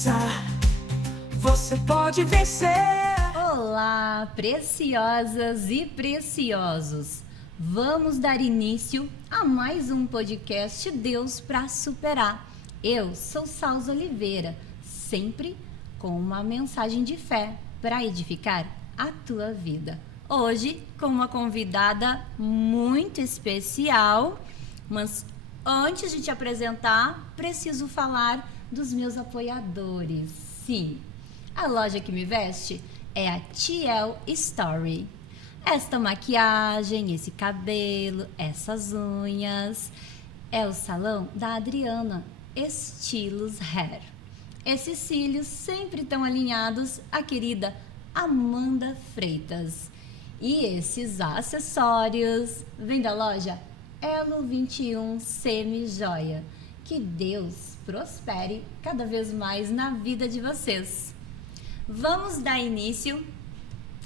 força, você pode vencer. Olá, preciosas e preciosos! Vamos dar início a mais um podcast Deus para Superar. Eu sou Salza Oliveira, sempre com uma mensagem de fé para edificar a tua vida. Hoje com uma convidada muito especial, mas antes de te apresentar, preciso falar dos meus apoiadores. Sim, a loja que me veste é a TL Story. Esta maquiagem, esse cabelo, essas unhas, é o salão da Adriana Estilos Hair. Esses cílios sempre estão alinhados à querida Amanda Freitas. E esses acessórios vêm da loja Elo 21 Semi-Joia. Que Deus prospere cada vez mais na vida de vocês. Vamos dar início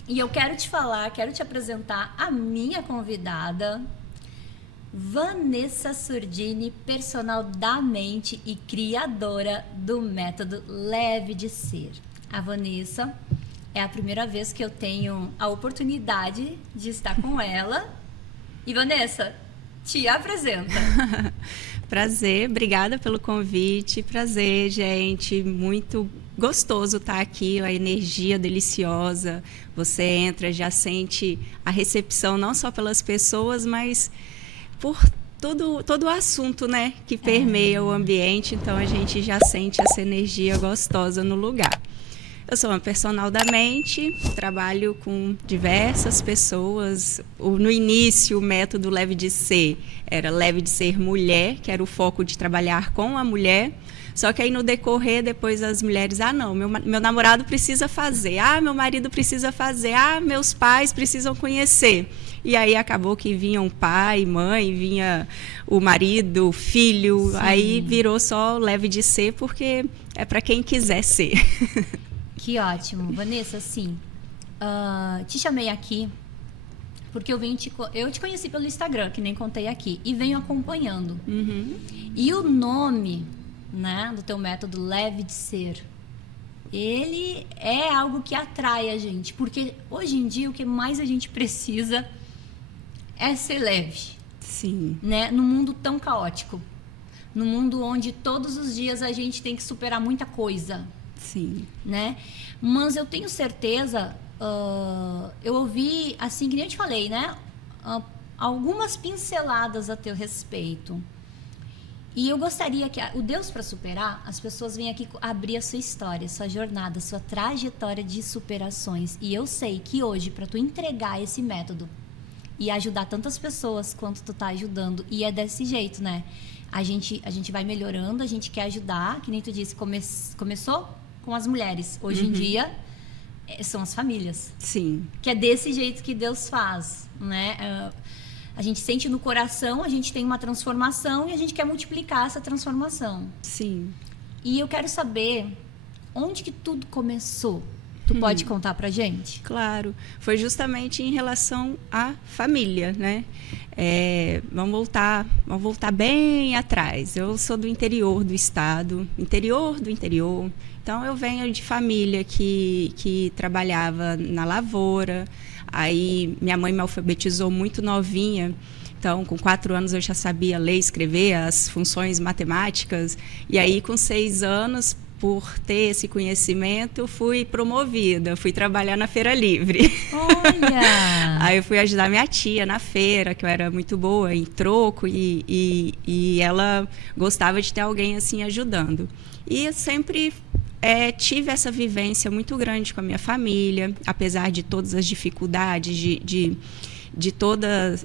e eu quero te apresentar a minha convidada, Vanessa Surdini, personal da mente e criadora do método Leve de Ser. A Vanessa é a primeira vez que eu tenho a oportunidade de estar com ela. E Vanessa, te apresenta. Prazer, obrigada pelo convite. Prazer, gente. Muito gostoso estar aqui, a energia deliciosa. Você entra, já sente a recepção não só pelas pessoas, mas por todo o assunto, né, que permeia o ambiente. Então a gente já sente essa energia gostosa no lugar. Eu sou uma personal da mente, trabalho com diversas pessoas. No início, o método Leve de Ser era Leve de Ser Mulher, que era o foco de trabalhar com a mulher. Só que aí no decorrer, depois as mulheres, não, meu namorado precisa fazer, meu marido precisa fazer, meus pais precisam conhecer. E aí acabou que vinha um pai, mãe, vinha o marido, o filho, sim. Aí virou só Leve de Ser, porque é para quem quiser ser. Que ótimo. Vanessa, sim, te chamei aqui porque eu te conheci pelo Instagram, que nem contei aqui, e venho acompanhando. Uhum. E o nome, né, do teu método Leve de Ser, ele é algo que atrai a gente, porque hoje em dia o que mais a gente precisa é ser leve. Sim. Né? Num mundo tão caótico, num mundo onde todos os dias a gente tem que superar muita coisa. Sim. Né? Mas eu tenho certeza, eu ouvi, assim que nem eu te falei, né? Algumas pinceladas a teu respeito. E eu gostaria que o Deus para Superar, as pessoas vêm aqui abrir a sua história, sua jornada, sua trajetória de superações. E eu sei que hoje, para tu entregar esse método e ajudar tantas pessoas quanto tu tá ajudando, e é desse jeito, né? A gente vai melhorando, a gente quer ajudar, que nem tu disse, começou com as mulheres. Hoje em dia, são as famílias. Sim. Que é desse jeito que Deus faz, né? A gente sente no coração, a gente tem uma transformação e a gente quer multiplicar essa transformação. Sim. E eu quero saber onde que tudo começou. Tu pode contar pra gente? Claro. Foi justamente em relação à família, né? Vamos voltar bem atrás. Eu sou do interior do estado, interior do interior. Então, eu venho de família que trabalhava na lavoura. Aí, minha mãe me alfabetizou muito novinha. Então, com 4 anos, eu já sabia ler e escrever as funções matemáticas. E aí, com 6 anos, por ter esse conhecimento, eu fui promovida. Fui trabalhar na Feira Livre. Olha! Aí, eu fui ajudar minha tia na feira, que eu era muito boa em troco. E ela gostava de ter alguém assim ajudando. E eu sempre tive essa vivência muito grande com a minha família, apesar de todas as dificuldades, de toda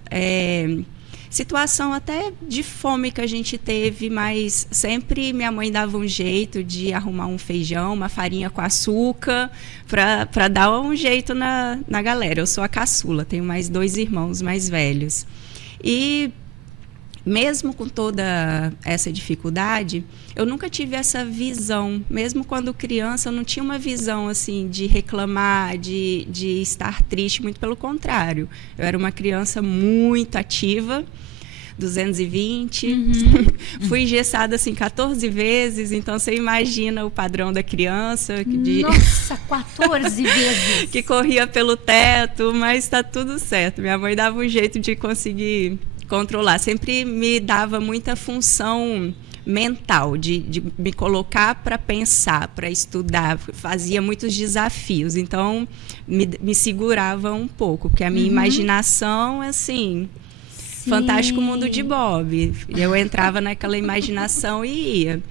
situação até de fome que a gente teve, mas sempre minha mãe dava um jeito de arrumar um feijão, uma farinha com açúcar, para dar um jeito na galera. Eu sou a caçula, tenho mais 2 irmãos mais velhos. E mesmo com toda essa dificuldade, eu nunca tive essa visão. Mesmo quando criança, eu não tinha uma visão assim de reclamar, de estar triste, muito pelo contrário. Eu era uma criança muito ativa. 220. Fui engessada assim 14 vezes, então você imagina o padrão da criança Nossa, 14 vezes! que corria pelo teto, mas está tudo certo. Minha mãe dava um jeito de conseguir controlar. Sempre me dava muita função mental, de me colocar para pensar, para estudar, fazia muitos desafios, então me segurava um pouco, porque a minha imaginação, assim, Sim. fantástico mundo de Bob, eu entrava naquela imaginação e ia.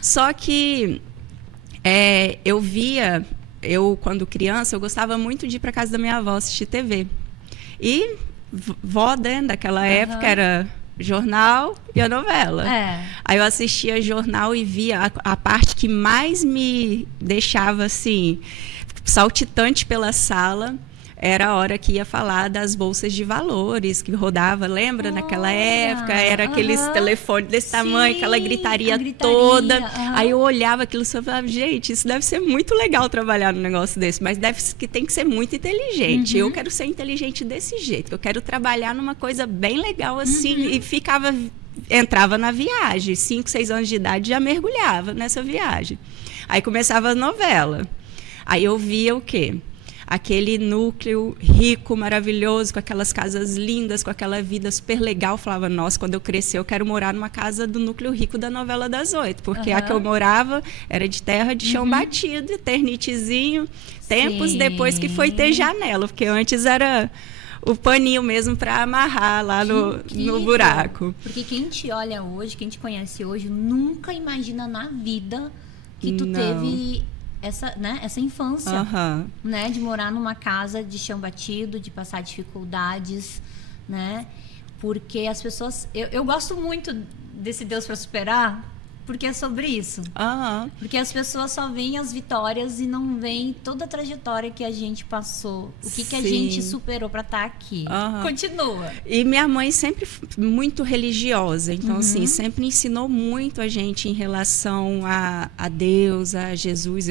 Só que eu quando criança, eu gostava muito de ir para casa da minha avó assistir TV, e vó, né, daquela época era jornal e a novela. Aí eu assistia jornal e via a parte que mais me deixava assim saltitante pela sala, era a hora que ia falar das bolsas de valores que rodava, lembra? Naquela época era aqueles telefones desse tamanho, aquela gritaria toda. Aí eu olhava aquilo e falava, gente, isso deve ser muito legal trabalhar num negócio desse, mas tem que ser muito inteligente. Eu quero ser inteligente desse jeito, eu quero trabalhar numa coisa bem legal assim, e entrava na viagem, 5, 6 anos de idade já mergulhava nessa viagem. Aí começava a novela. Aí eu via o quê? Aquele núcleo rico, maravilhoso, com aquelas casas lindas, com aquela vida super legal. Eu falava, nossa, quando eu crescer eu quero morar numa casa do núcleo rico da novela das 8, porque a que eu morava era de terra de chão batido, eternitezinho, tempos depois que foi ter janela, porque antes era o paninho mesmo para amarrar lá no buraco. Porque quem te olha hoje, quem te conhece hoje, nunca imagina na vida que tu teve essa infância, né, de morar numa casa de chão batido, de passar dificuldades, né? Porque as pessoas, eu gosto muito desse Deus para superar, porque é sobre isso. Porque as pessoas só veem as vitórias e não veem toda a trajetória que a gente passou, o que a gente superou para estar aqui. Continua. E minha mãe sempre muito religiosa, então assim, sempre ensinou muito a gente em relação a Deus, a Jesus.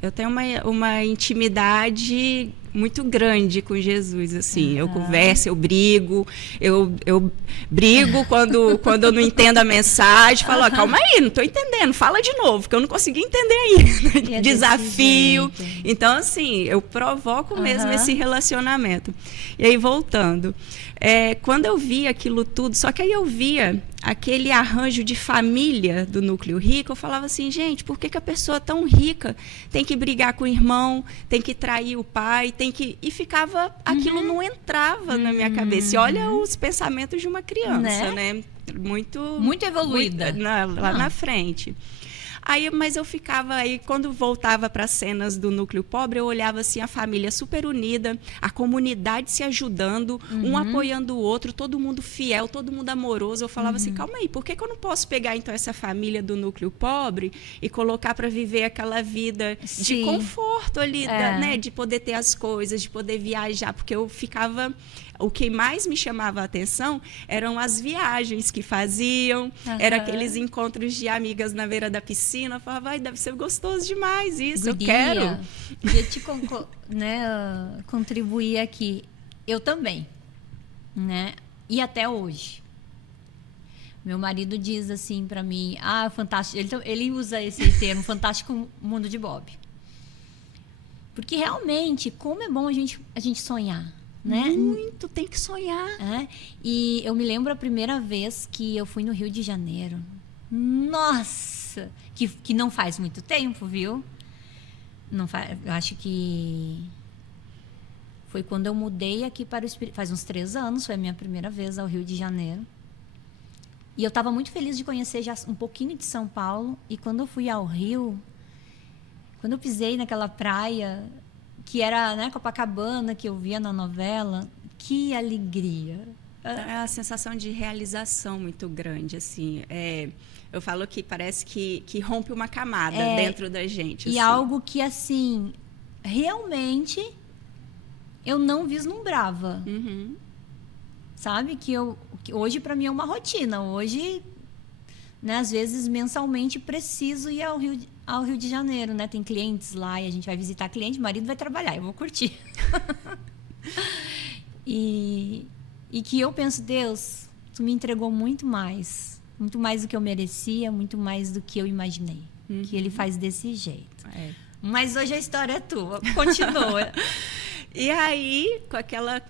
Eu tenho uma intimidade muito grande com Jesus, assim, eu converso, eu brigo quando eu não entendo a mensagem, falo, calma aí, não estou entendendo, fala de novo, que eu não consegui entender ainda, desafio, então assim, eu provoco mesmo esse relacionamento. E aí voltando, quando eu via aquilo tudo, só que aí eu via aquele arranjo de família do núcleo rico, eu falava assim, gente, por que a pessoa tão rica tem que brigar com o irmão, tem que trair o pai, e ficava, aquilo não entrava na minha cabeça. E olha os pensamentos de uma criança, né? Muito evoluída. Lá na frente. Mas eu ficava aí, quando voltava para as cenas do núcleo pobre, eu olhava assim a família super unida, a comunidade se ajudando, um apoiando o outro, todo mundo fiel, todo mundo amoroso. Eu falava assim, calma aí, por que eu não posso pegar então essa família do núcleo pobre e colocar para viver aquela vida de conforto ali, né, de poder ter as coisas, de poder viajar, porque eu ficava... O que mais me chamava a atenção eram as viagens que faziam, eram aqueles encontros de amigas na beira da piscina. Eu falava, deve ser gostoso demais isso, eu quero. Queria te contribuir aqui. Eu também, né? E até hoje. Meu marido diz assim para mim, fantástico. Ele usa esse termo, fantástico mundo de Bob. Porque realmente, como é bom a gente sonhar. Né? Muito, tem que sonhar. E eu me lembro a primeira vez que eu fui no Rio de Janeiro. Nossa! Que não faz muito tempo, viu? Não faz, eu acho que foi quando eu mudei aqui para o Espírito. Faz uns 3 anos, foi a minha primeira vez ao Rio de Janeiro. E eu estava muito feliz de conhecer já um pouquinho de São Paulo. E quando eu fui ao Rio, quando eu pisei naquela praia... que era, né, Copacabana, que eu via na novela, que alegria. É a sensação de realização muito grande, assim. Eu falo que parece que rompe uma camada dentro da gente. E assim. algo que, assim, realmente eu não vislumbrava. Sabe? Que hoje, para mim, é uma rotina. Hoje, né, às vezes, mensalmente, preciso ir ao Rio de Janeiro, né? Tem clientes lá e a gente vai visitar cliente, o marido vai trabalhar, eu vou curtir. e que eu penso, Deus, tu me entregou muito mais do que eu merecia, muito mais do que eu imaginei, que ele faz desse jeito. É. Mas hoje a história é tua, continua. E aí,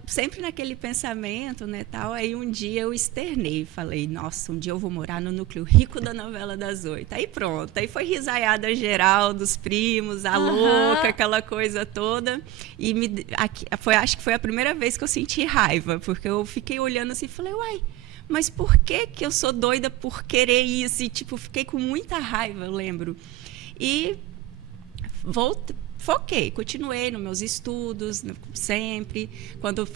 sempre naquele pensamento, né, tal, aí um dia eu externei, falei, nossa, um dia eu vou morar no núcleo rico da novela das 8. Aí pronto, aí foi risaiada geral dos primos, a louca, aquela coisa toda. E acho que foi a primeira vez que eu senti raiva, porque eu fiquei olhando assim e falei, uai, mas por que eu sou doida por querer isso? E, tipo, fiquei com muita raiva, eu lembro. E foquei, continuei nos meus estudos, sempre. Quando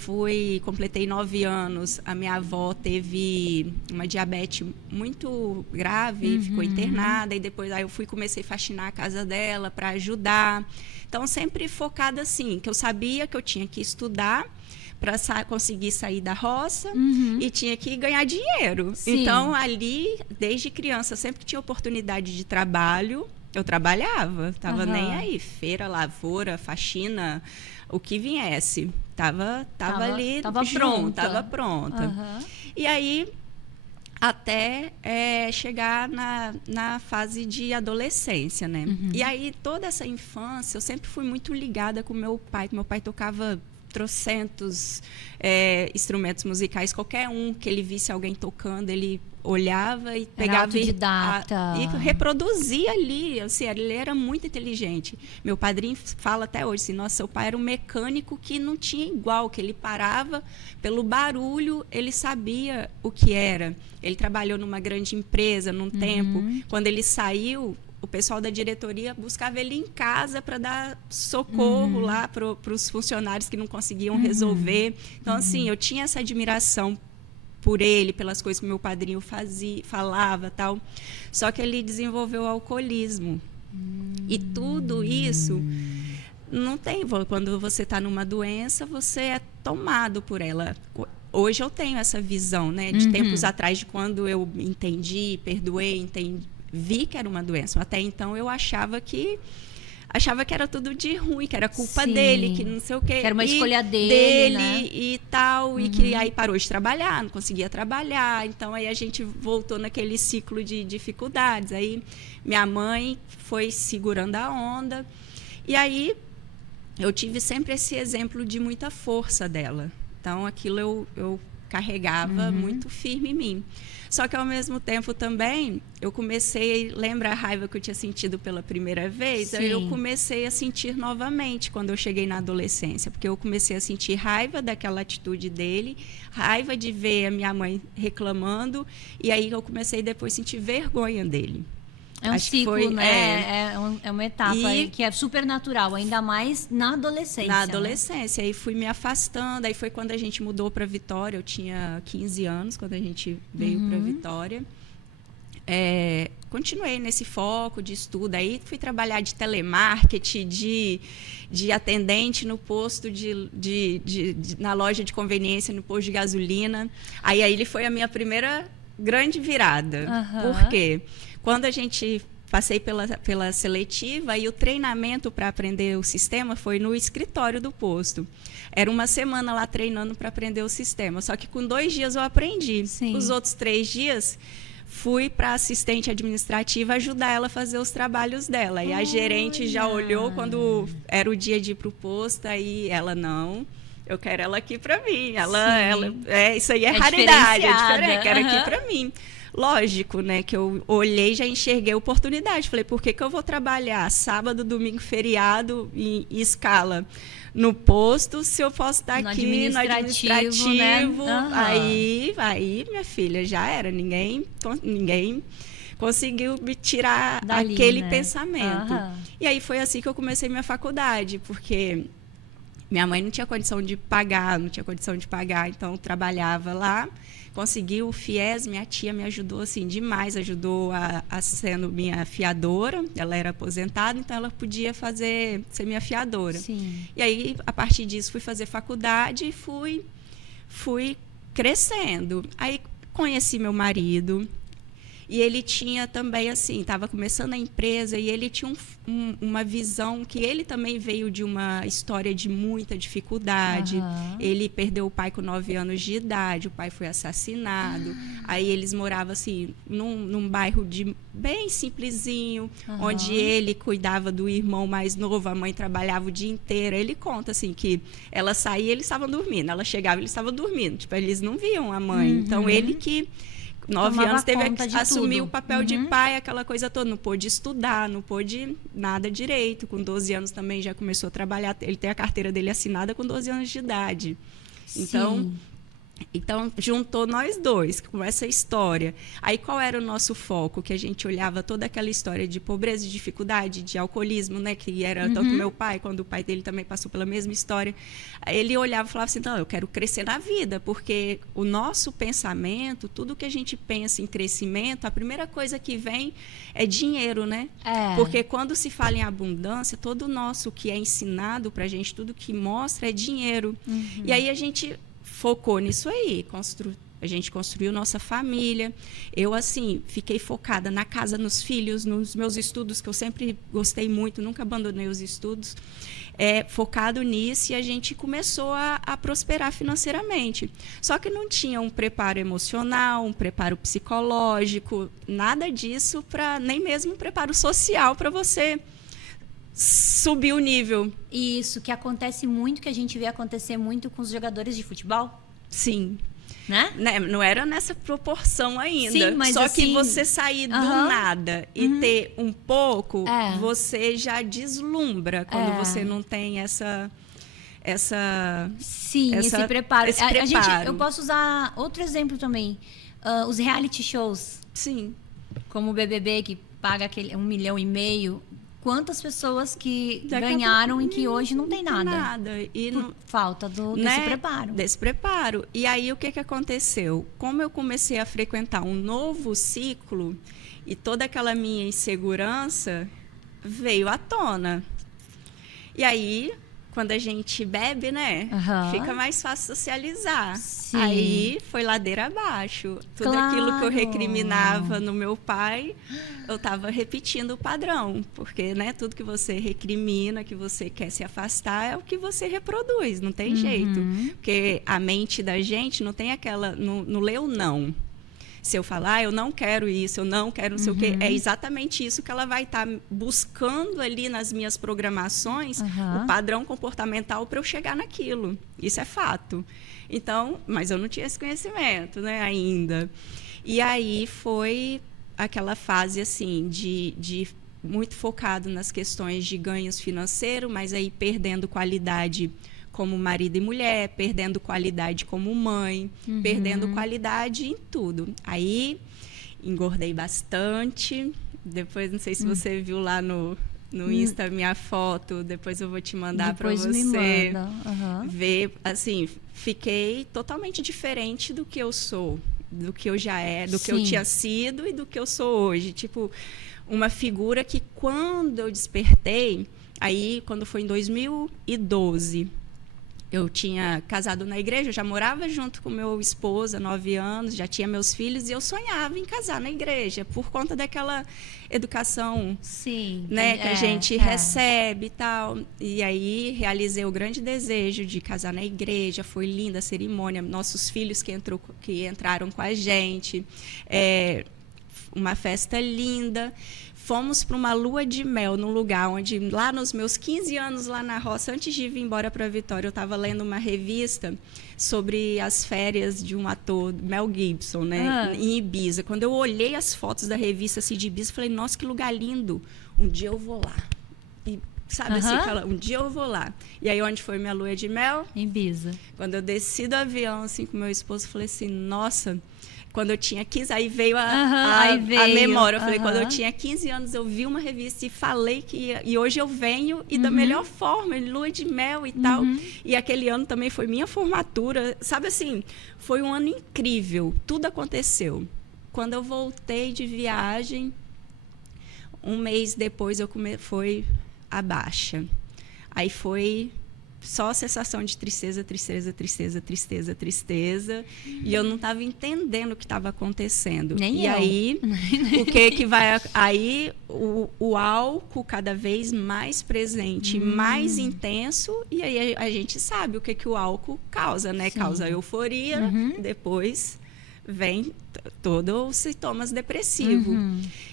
completei 9 anos, a minha avó teve uma diabetes muito grave, ficou internada, e depois aí eu comecei a faxinar a casa dela para ajudar. Então, sempre focada assim, que eu sabia que eu tinha que estudar para conseguir sair da roça e tinha que ganhar dinheiro. Sim. Então, ali, desde criança, sempre que tinha oportunidade de trabalho, eu trabalhava, estava nem aí, feira, lavoura, faxina, o que viesse. Tava ali junto, estava pronta. E aí, até chegar na fase de adolescência, né? E aí, toda essa infância, eu sempre fui muito ligada com meu pai. Meu pai tocava trocentos instrumentos musicais, qualquer um que ele visse alguém tocando, ele olhava e pegava e reproduzia ali, assim, ele era muito inteligente. Meu padrinho fala até hoje, assim, nossa, seu pai era um mecânico que não tinha igual, que ele parava, pelo barulho, ele sabia o que era. Ele trabalhou numa grande empresa, num tempo, quando ele saiu, o pessoal da diretoria buscava ele em casa para dar socorro lá para os funcionários que não conseguiam resolver. Então, assim, eu tinha essa admiração por ele, pelas coisas que meu padrinho falava, tal. Só que ele desenvolveu o alcoolismo. E tudo isso não tem. Quando você está numa doença, você é tomado por ela. Hoje eu tenho essa visão, né? De tempos atrás, de quando eu entendi, perdoei, vi que era uma doença. Até então eu achava que era tudo de ruim, que era culpa dele, que não sei o quê. Que era uma escolha dele, né? E tal, e que aí parou de trabalhar, não conseguia trabalhar. Então, aí a gente voltou naquele ciclo de dificuldades. Aí, minha mãe foi segurando a onda. E aí, eu tive sempre esse exemplo de muita força dela. Então, aquilo eu carregava muito firme em mim. Só que, ao mesmo tempo, também, eu comecei... Lembra a raiva que eu tinha sentido pela primeira vez? Sim. Aí eu comecei a sentir novamente quando eu cheguei na adolescência. Porque eu comecei a sentir raiva daquela atitude dele, raiva de ver a minha mãe reclamando, e aí eu comecei depois a sentir vergonha dele. É um ciclo, né? É uma etapa que é super natural, ainda mais na adolescência. Na adolescência. Aí fui me afastando. Aí foi quando a gente mudou para Vitória. Eu tinha 15 anos quando a gente veio para Vitória. Continuei nesse foco de estudo. Aí fui trabalhar de telemarketing, de atendente no posto, na loja de conveniência, no posto de gasolina. Aí ele foi a minha primeira grande virada. Por quê? Quando a gente passei pela seletiva, e o treinamento para aprender o sistema foi no escritório do posto. Era uma semana lá treinando para aprender o sistema. Só que com 2 dias eu aprendi. Sim. Os outros 3 dias, fui para assistente administrativa ajudar ela a fazer os trabalhos dela. E a gerente já olhou quando era o dia de ir para o posto, aí ela não... Eu quero ela aqui para mim. Isso aí é raridade, é diferente. Quero aqui para mim. Lógico, né, que eu olhei e já enxerguei a oportunidade. Falei, por que eu vou trabalhar sábado, domingo, feriado em escala no posto, se eu posso estar aqui no administrativo? Né? Aí, minha filha, já era. Ninguém conseguiu me tirar aquele pensamento. E aí foi assim que eu comecei minha faculdade, porque minha mãe não tinha condição de pagar, então eu trabalhava lá. Consegui o FIES, minha tia me ajudou assim demais, ajudou a sendo minha fiadora. Ela era aposentada, então ela podia ser minha fiadora. Sim. E aí, a partir disso, fui fazer faculdade e fui crescendo. Aí conheci meu marido E ele tinha também, assim, estava começando a empresa e ele tinha uma visão que ele também veio de uma história de muita dificuldade. Ele perdeu o pai com 9 anos de idade, o pai foi assassinado. Aí eles moravam, assim, num bairro bem simplesinho, onde ele cuidava do irmão mais novo, a mãe trabalhava o dia inteiro. Ele conta, assim, que ela saía e eles estavam dormindo, ela chegava e eles estavam dormindo. Tipo, eles não viam a mãe. Então, ele que... 9 anos teve que assumir o papel de pai, aquela coisa toda. Não pôde estudar, não pôde nada direito. Com 12 anos também já começou a trabalhar. Ele tem a carteira dele assinada com 12 anos de idade. Então, juntou nós dois com essa história. Aí, qual era o nosso foco? Que a gente olhava toda aquela história de pobreza, de dificuldade, de alcoolismo, né? Que era tanto meu pai, quando o pai dele também passou pela mesma história. Aí ele olhava e falava assim, não, eu quero crescer na vida, porque o nosso pensamento, tudo que a gente pensa em crescimento, a primeira coisa que vem é dinheiro, né? Porque quando se fala em abundância, todo o nosso que é ensinado pra gente, tudo que mostra é dinheiro. E aí a gente... focou nisso aí, a gente construiu nossa família. Eu, assim, fiquei focada na casa, nos filhos, nos meus estudos, que eu sempre gostei muito, nunca abandonei os estudos. Focado nisso, e a gente começou a prosperar financeiramente. Só que não tinha um preparo emocional, um preparo psicológico, nada disso, nem mesmo um preparo social para você subir o nível. Isso, que acontece muito, que a gente vê acontecer muito com os jogadores de futebol. Sim. Né? Não era nessa proporção ainda. Sim, mas só assim, que você sair do nada e ter um pouco, você já deslumbra quando você não tem essa Sim, esse preparo. Eu posso usar outro exemplo também. Os reality shows. Sim. Como o BBB, que paga aquele 1,5 milhão. Quantas pessoas que ganharam e que hoje não tem nada. E por falta desse preparo. Desse preparo. E aí, o que aconteceu? Como eu comecei a frequentar um novo ciclo e toda aquela minha insegurança veio à tona. E aí, quando a gente bebe, né? Fica mais fácil socializar. Sim. Aí, foi ladeira abaixo. Tudo aquilo que eu recriminava no meu pai, eu estava repetindo o padrão. Porque, né, tudo que você recrimina, que você quer se afastar, é o que você reproduz. Não tem jeito. Porque a mente da gente não tem aquela... Não lê o não. Se eu falar, eu não quero isso, eu não quero não sei o quê, é exatamente isso que ela vai estar buscando ali nas minhas programações, o padrão comportamental para eu chegar naquilo. Isso é fato. Então, mas eu não tinha esse conhecimento, né, ainda. E aí foi aquela fase, assim, de muito focado nas questões de ganhos financeiros, mas aí perdendo qualidade como marido e mulher, perdendo qualidade como mãe, perdendo qualidade em tudo. Aí, engordei bastante. Depois, não sei se você viu lá no Insta minha foto, depois eu vou te mandar para você me manda. ver. Assim, fiquei totalmente diferente do que eu sou, do que eu já do que eu tinha sido e do que eu sou hoje. Tipo, uma figura que quando eu despertei, aí quando foi em 2012... Eu tinha casado na igreja, eu já morava junto com meu esposo há 9 anos, já tinha meus filhos, e eu sonhava em casar na igreja, por conta daquela educação, né, que a gente recebe e tal. E aí realizei o grande desejo de casar na igreja, foi linda a cerimônia, nossos filhos que entraram com a gente, uma festa linda. Fomos para uma lua de mel num lugar onde, lá nos meus 15 anos, lá na roça, antes de vir embora para Vitória, eu estava lendo uma revista sobre as férias de um ator, Mel Gibson, né, em Ibiza. Quando eu olhei as fotos da revista assim, de Ibiza, falei, nossa, que lugar lindo, um dia eu vou lá. E, sabe assim, um dia eu vou lá. E aí, onde foi minha lua de mel? Em Ibiza. Quando eu desci do avião, assim, com meu esposo, falei assim, nossa... Quando eu tinha 15, aí veio a memória. Eu falei, quando eu tinha 15 anos, eu vi uma revista e falei que ia. E hoje eu venho e da melhor forma, lua de mel e tal. E aquele ano também foi minha formatura. Sabe assim, foi um ano incrível. Tudo aconteceu. Quando eu voltei de viagem, um mês depois foi a baixa. Aí foi só a sensação de tristeza, tristeza, tristeza, tristeza, tristeza. E eu não estava entendendo o que estava acontecendo. Nem e eu. aí, o que vai... Aí, o álcool cada vez mais presente, mais intenso. E aí, a gente sabe o que o álcool causa, né? Sim. Causa euforia, depois vem todos os sintomas depressivos.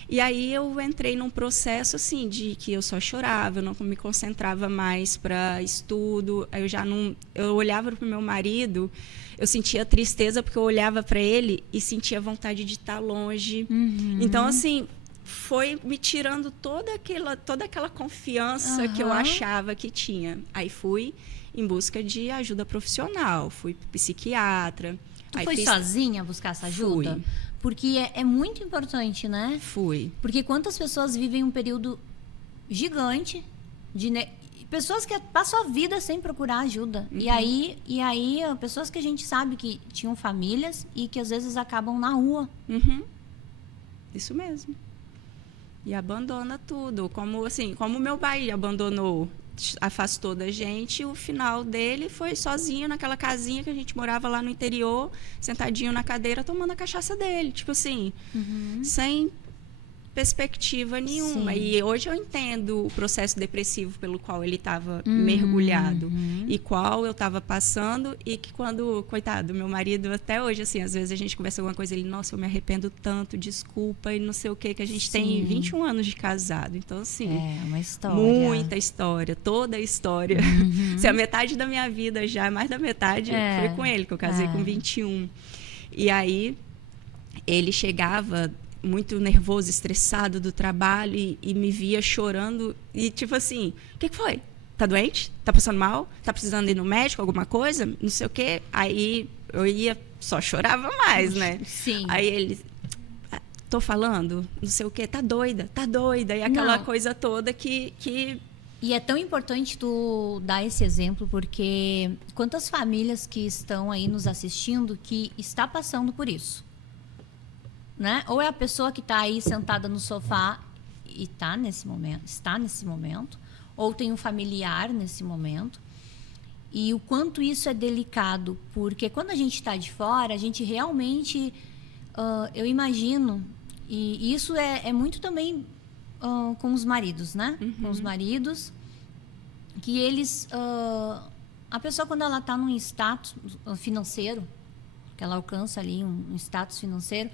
E aí eu entrei num processo assim de que eu só chorava, eu não me concentrava mais para estudo. Aí eu já não, eu olhava para o meu marido, eu sentia tristeza porque eu olhava para ele e sentia vontade de estar longe. Então assim, foi me tirando toda aquela confiança que eu achava que tinha. Aí fui em busca de ajuda profissional, fui psiquiatra. Tu Aí foi sozinha buscar essa ajuda? Fui. Porque é muito importante, né? Fui. Porque quantas pessoas vivem um período gigante de pessoas que passam a vida sem procurar ajuda. E aí, pessoas que a gente sabe que tinham famílias e que às vezes acabam na rua. Isso mesmo. E abandona tudo. Como o meu pai abandonou, afastou da gente, o final dele foi sozinho naquela casinha que a gente morava lá no interior, sentadinho na cadeira, tomando a cachaça dele. Tipo assim, sem perspectiva nenhuma. Sim. E hoje eu entendo o processo depressivo pelo qual ele estava mergulhado e qual eu estava passando, e que quando, coitado, meu marido, até hoje, assim, às vezes a gente conversa alguma coisa, ele, nossa, eu me arrependo tanto, desculpa, e não sei o que a gente tem 21 anos de casado. Então, assim, É uma história. muita história, toda a história. Se a metade da minha vida já, mais da metade, foi com ele, que eu casei com 21. E aí, ele chegava muito nervoso, estressado do trabalho e me via chorando e tipo assim, o que foi? Tá doente? Tá passando mal? Tá precisando ir no médico, alguma coisa? Não sei o quê. Aí eu ia, só chorava mais, né? Sim. Aí ele, tô falando, não sei o quê, tá doida. E aquela coisa toda que... E é tão importante tu dar esse exemplo, porque quantas famílias que estão aí nos assistindo que está passando por isso? Né? Ou é a pessoa que está aí sentada no sofá e está nesse momento, ou tem um familiar nesse momento. E o quanto isso é delicado, porque quando a gente está de fora, a gente realmente, eu imagino, e isso é muito também com os maridos, né? Com os maridos, que eles, a pessoa quando ela está num status financeiro, que ela alcança ali um status financeiro,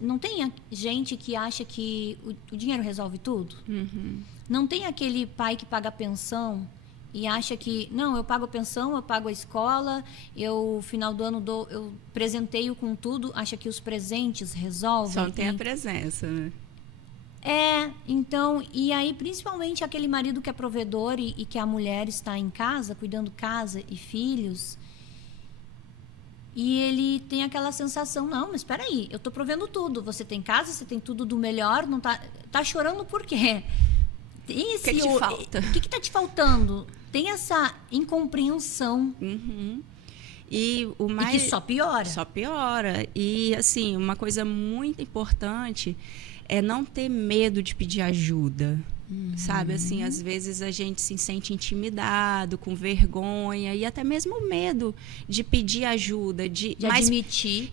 não tem gente que acha que o dinheiro resolve tudo. Não tem aquele pai que paga pensão e acha que, não, eu pago a pensão, eu pago a escola, eu, final do ano, eu presenteio com tudo, acha que os presentes resolvem. Só tem a presença, né? Então, e aí principalmente aquele marido que é provedor e que a mulher está em casa, cuidando casa e filhos, e ele tem aquela sensação, não, mas espera aí, eu estou provendo tudo, você tem casa, você tem tudo do melhor, não tá chorando por quê? O que te falta? O que está te faltando? Tem essa incompreensão. E o mais... E que só piora. Só piora. E, assim, uma coisa muito importante é não ter medo de pedir ajuda. Sabe, assim, às vezes a gente se sente intimidado, com vergonha e até mesmo medo de pedir ajuda, de admitir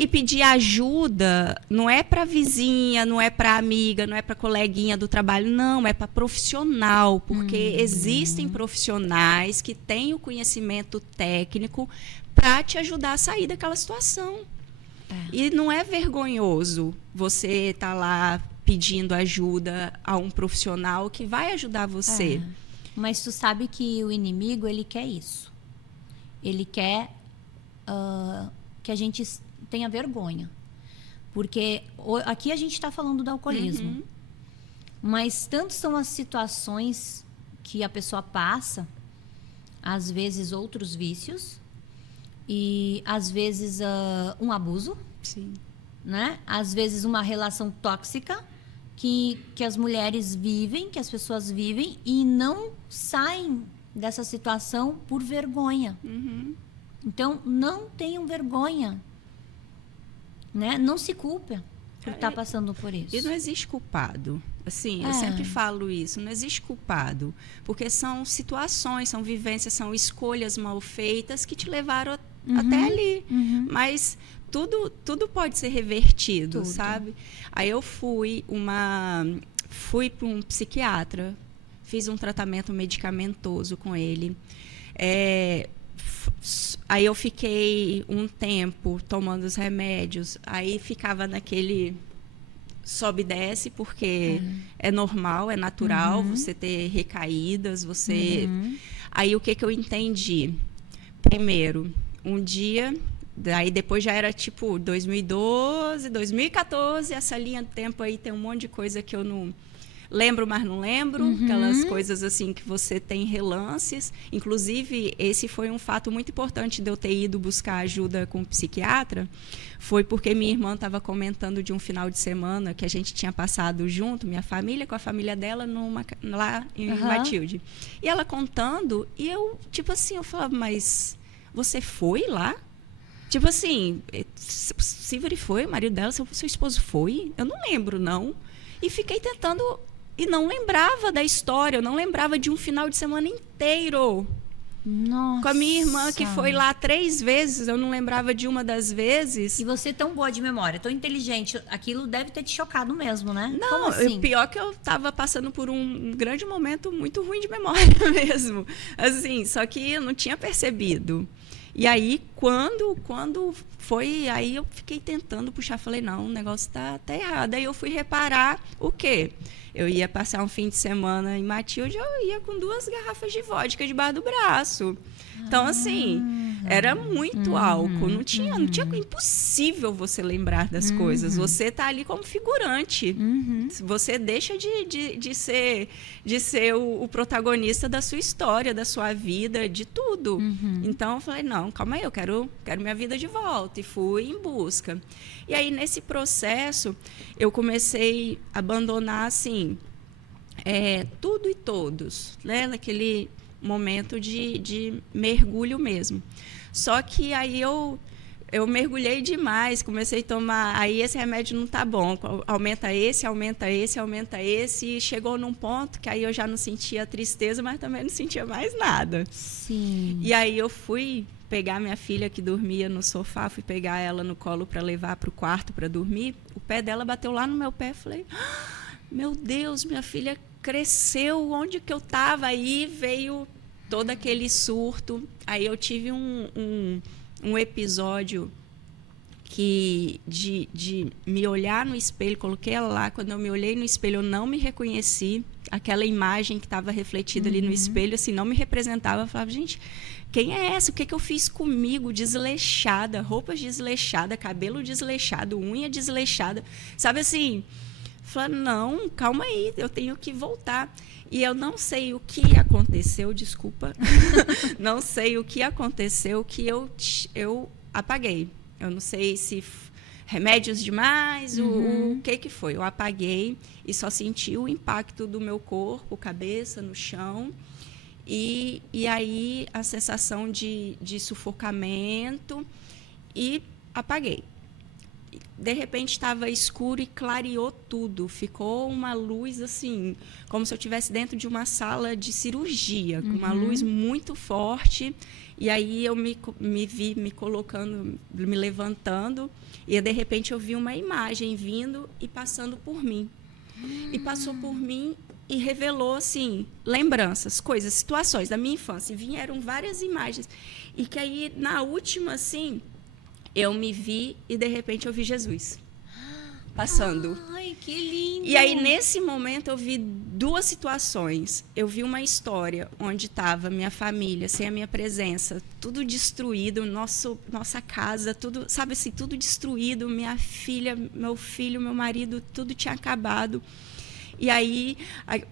e pedir ajuda. Não é para vizinha, não é para amiga, não é para coleguinha do trabalho, não, é para profissional, porque existem profissionais que têm o conhecimento técnico para te ajudar a sair daquela situação. E não é vergonhoso você estar lá pedindo ajuda a um profissional que vai ajudar você. Mas tu sabe que o inimigo, ele quer isso. Ele quer que a gente tenha vergonha. Porque aqui a gente está falando do alcoolismo. Mas tanto são as situações que a pessoa passa, às vezes outros vícios, e às vezes um abuso. Sim. Né? Às vezes uma relação tóxica que as mulheres vivem, que as pessoas vivem e não saem dessa situação por vergonha. Então, não tenham vergonha. Né? Não se culpe por estar passando por isso. E não existe culpado. Assim, eu sempre falo isso, não existe culpado, porque são situações, são vivências, são escolhas mal feitas que te levaram até ali. Mas tudo pode ser revertido, sabe? Aí eu fui para um psiquiatra, fiz um tratamento medicamentoso com ele. Aí eu fiquei um tempo tomando os remédios, aí ficava naquele sobe e desce, porque é normal, é natural você ter recaídas, você... Aí o que eu entendi? Primeiro, um dia, daí depois já era tipo 2012, 2014, essa linha do tempo aí tem um monte de coisa que eu não lembro, mas não lembro, aquelas coisas assim que você tem relances. Inclusive, esse foi um fato muito importante de eu ter ido buscar ajuda com um psiquiatra, foi porque minha irmã estava comentando de um final de semana que a gente tinha passado junto, minha família com a família dela, lá em Matilde. E ela contando, e eu, tipo assim, eu falava, mas você foi lá? Tipo assim, Silveri foi, o marido dela, seu esposo foi? Eu não lembro, não. E fiquei tentando... E não lembrava da história, eu não lembrava de um final de semana inteiro. Nossa. Com a minha irmã, que foi lá 3 vezes, eu não lembrava de uma das vezes. E você tão boa de memória, tão inteligente, aquilo deve ter te chocado mesmo, né? Não, como assim? Pior que eu estava passando por um grande momento muito ruim de memória mesmo. Assim, só que eu não tinha percebido. E aí, quando foi, aí eu fiquei tentando puxar, falei, não, o negócio tá errado. Aí eu fui reparar o quê? Eu ia passar um fim de semana em Matilde, eu ia com 2 garrafas de vodka debaixo do braço. Então, assim, era muito álcool. Não tinha impossível você lembrar das coisas. Você tá ali como figurante. Você deixa de ser o protagonista da sua história, da sua vida, de tudo. Então, eu falei, não, calma aí, eu quero minha vida de volta. E fui em busca. E aí, nesse processo, eu comecei a abandonar, assim, tudo e todos, né? Naquele momento de mergulho mesmo. Só que aí eu mergulhei demais, comecei a tomar, aí esse remédio não tá bom, aumenta esse, e chegou num ponto que aí eu já não sentia tristeza, mas também não sentia mais nada. Sim. E aí eu fui pegar minha filha que dormia no sofá, fui pegar ela no colo para levar para o quarto para dormir, o pé dela bateu lá no meu pé, falei, meu Deus, minha filha cresceu, onde que eu estava? Aí veio todo aquele surto. Aí eu tive um episódio de me olhar no espelho, coloquei ela lá, quando eu me olhei no espelho eu não me reconheci, aquela imagem que estava refletida ali no espelho, assim, não me representava, eu falava, gente, quem é essa? O que eu fiz comigo? Desleixada, roupas desleixadas, cabelo desleixado, unha desleixada, sabe assim... Falei, não, calma aí, eu tenho que voltar. E eu não sei o que aconteceu, desculpa, não sei o que aconteceu que eu apaguei. Eu não sei se remédios demais, o que foi. Eu apaguei e só senti o impacto do meu corpo, cabeça no chão. E aí a sensação de sufocamento e apaguei. De repente estava escuro e clareou tudo. Ficou uma luz assim, como se eu estivesse dentro de uma sala de cirurgia, com uma luz muito forte. E aí eu me vi me colocando, me levantando, e de repente eu vi uma imagem vindo e passando por mim. E passou por mim e revelou assim, lembranças, coisas, situações da minha infância. E vieram várias imagens. E que aí, na última, assim... eu me vi e, de repente, eu vi Jesus passando. Ai, que lindo! E aí, nesse momento, eu vi 2 situações. Eu vi uma história onde estava minha família, sem a minha presença, tudo destruído, nossa casa, tudo, sabe assim, tudo destruído, minha filha, meu filho, meu marido, tudo tinha acabado. E aí,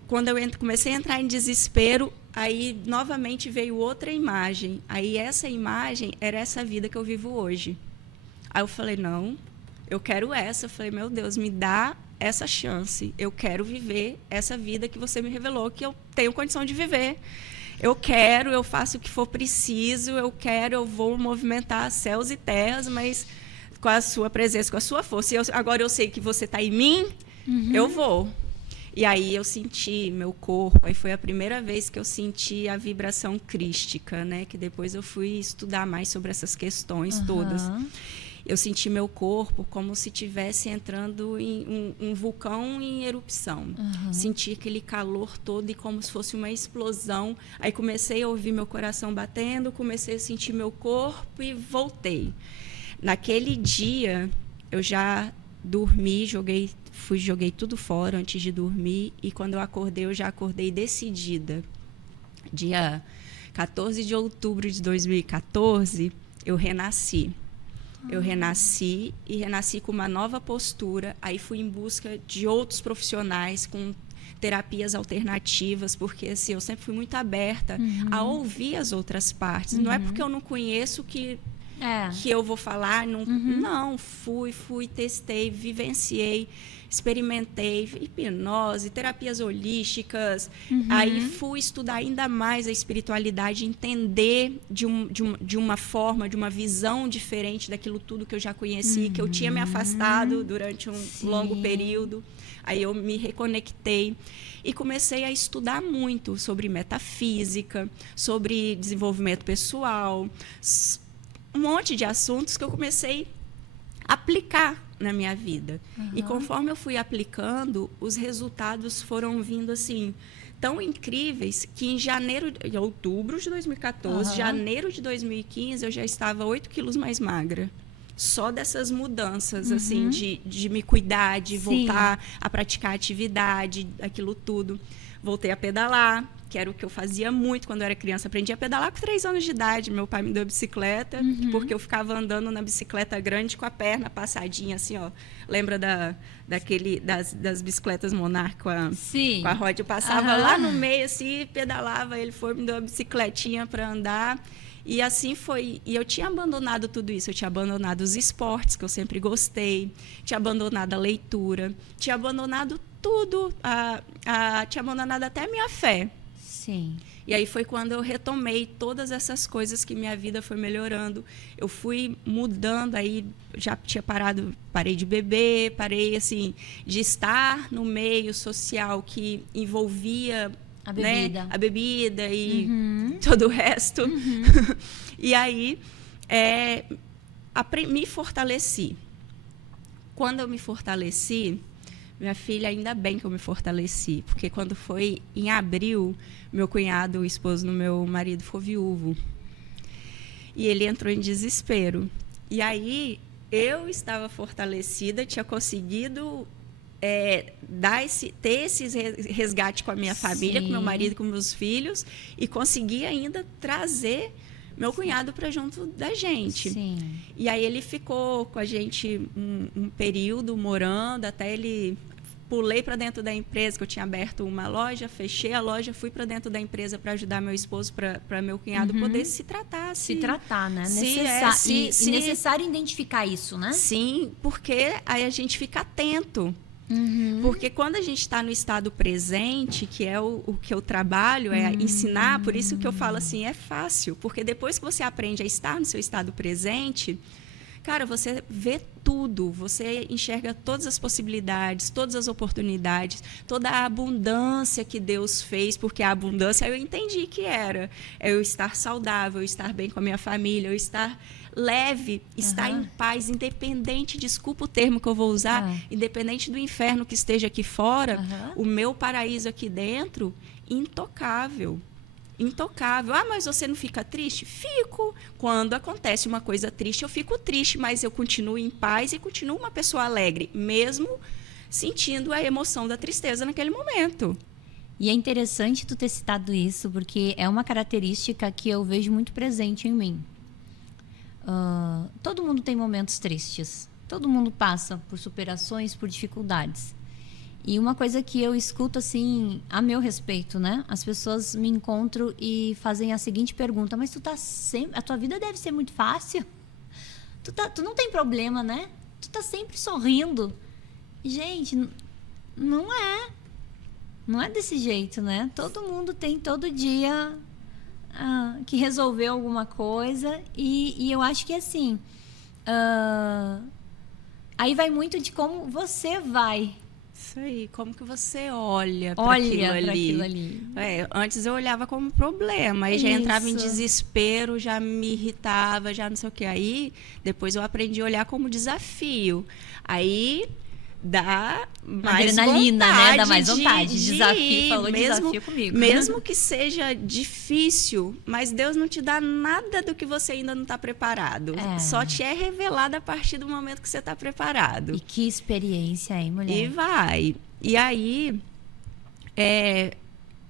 quando eu comecei a entrar em desespero, aí, novamente, veio outra imagem. Aí, essa imagem era essa vida que eu vivo hoje. Aí eu falei, não, eu quero essa. Eu falei, meu Deus, me dá essa chance. Eu quero viver essa vida que você me revelou, que eu tenho condição de viver. Eu quero, eu faço o que for preciso, eu vou movimentar céus e terras, mas com a sua presença, com a sua força. Agora eu sei que você está em mim, eu vou. E aí eu senti meu corpo, aí foi a primeira vez que eu senti a vibração crística, né? Que depois eu fui estudar mais sobre essas questões todas. Eu senti meu corpo como se estivesse entrando em um vulcão em erupção. Senti aquele calor todo e como se fosse uma explosão. Aí comecei a ouvir meu coração batendo, comecei a sentir meu corpo e voltei. Naquele dia, eu já dormi, joguei tudo fora antes de dormir. E quando eu acordei, eu já acordei decidida. Dia 14 de outubro de 2014, eu renasci. Eu renasci e renasci com uma nova postura. Aí fui em busca de outros profissionais com terapias alternativas, porque assim, eu sempre fui muito aberta a ouvir as outras partes. Não é porque eu não conheço que eu vou falar. Não, fui, testei, vivenciei, experimentei hipnose, terapias holísticas. Aí fui estudar ainda mais a espiritualidade, entender de uma forma, de uma visão diferente daquilo tudo que eu já conheci, que eu tinha me afastado durante um longo período. Aí eu me reconectei e comecei a estudar muito sobre metafísica, sobre desenvolvimento pessoal, um monte de assuntos que eu comecei a aplicar na minha vida. E conforme eu fui aplicando, os resultados foram vindo assim, tão incríveis, que em outubro de 2014, janeiro de 2015, eu já estava 8 quilos mais magra. Só dessas mudanças, assim, de me cuidar, de voltar a praticar atividade, aquilo tudo. Voltei a pedalar, que era o que eu fazia muito quando eu era criança. Aprendi a pedalar com 3 anos de idade. Meu pai me deu bicicleta, porque eu ficava andando na bicicleta grande com a perna passadinha, assim, ó. Lembra das bicicletas Monarch com a roda? Eu passava lá no meio, assim, pedalava. Ele me deu uma bicicletinha para andar. E assim foi. E eu tinha abandonado tudo isso. Eu tinha abandonado os esportes, que eu sempre gostei. Tinha abandonado a leitura. Tinha abandonado tudo. Tinha abandonado até a minha fé. Sim. E aí foi quando eu retomei todas essas coisas que minha vida foi melhorando. Eu fui mudando, aí já tinha parei de beber, parei, assim, de estar no meio social que envolvia a bebida e todo o resto. E aí me fortaleci. Quando eu me fortaleci, minha filha, ainda bem que eu me fortaleci, porque quando foi em abril, meu cunhado, o esposo do meu marido, foi viúvo. E ele entrou em desespero. E aí, eu estava fortalecida, tinha conseguido ter esse resgate com a minha família, com meu marido, com meus filhos, e consegui ainda trazer meu cunhado para junto da gente. Sim. E aí ele ficou com a gente um período morando, até ele... Pulei para dentro da empresa, que eu tinha aberto uma loja, fechei a loja, fui para dentro da empresa para ajudar meu esposo, para meu cunhado poder se tratar. Se tratar, né? E necessário identificar isso, né? Sim, porque aí a gente fica atento. Porque quando a gente está no estado presente, que é o que eu trabalho, é ensinar, por isso que eu falo assim, é fácil. Porque depois que você aprende a estar no seu estado presente, cara, você vê tudo, você enxerga todas as possibilidades, todas as oportunidades, toda a abundância que Deus fez, porque a abundância eu entendi que era eu estar saudável, eu estar bem com a minha família, eu estar leve, estar em paz, independente, desculpa o termo que eu vou usar, independente do inferno que esteja aqui fora, o meu paraíso aqui dentro, intocável. Intocável. Mas você não fica triste? Fico. Quando acontece uma coisa triste, eu fico triste, mas eu continuo em paz e continuo uma pessoa alegre, mesmo sentindo a emoção da tristeza naquele momento. E é interessante tu ter citado isso, porque é uma característica que eu vejo muito presente em mim. Todo mundo tem momentos tristes. Todo mundo passa por superações, por dificuldades. E uma coisa que eu escuto, assim, a meu respeito, né? As pessoas me encontram e fazem a seguinte pergunta: mas a tua vida deve ser muito fácil? Tu não tem problema, né? Tu tá sempre sorrindo. Gente, não é. Não é desse jeito, né? Todo mundo tem todo dia que resolver alguma coisa. E eu acho que, assim, aí vai muito de como você vai Isso aí, como que você olha para Olha aquilo para ali? aquilo ali. Antes eu olhava como problema, aí já entrava em Isso. desespero, já me irritava, já não sei o que. Aí depois eu aprendi a olhar como desafio. Aí dá mais Adrenalina, vontade, né? Dá mais vontade. de Desafio, ir, falou mesmo, desafio comigo. mesmo que seja difícil, mas Deus não te dá nada do que você ainda não está preparado. É. Só te é revelado a partir do momento que você está preparado. E que experiência, hein, mulher? E vai. E aí,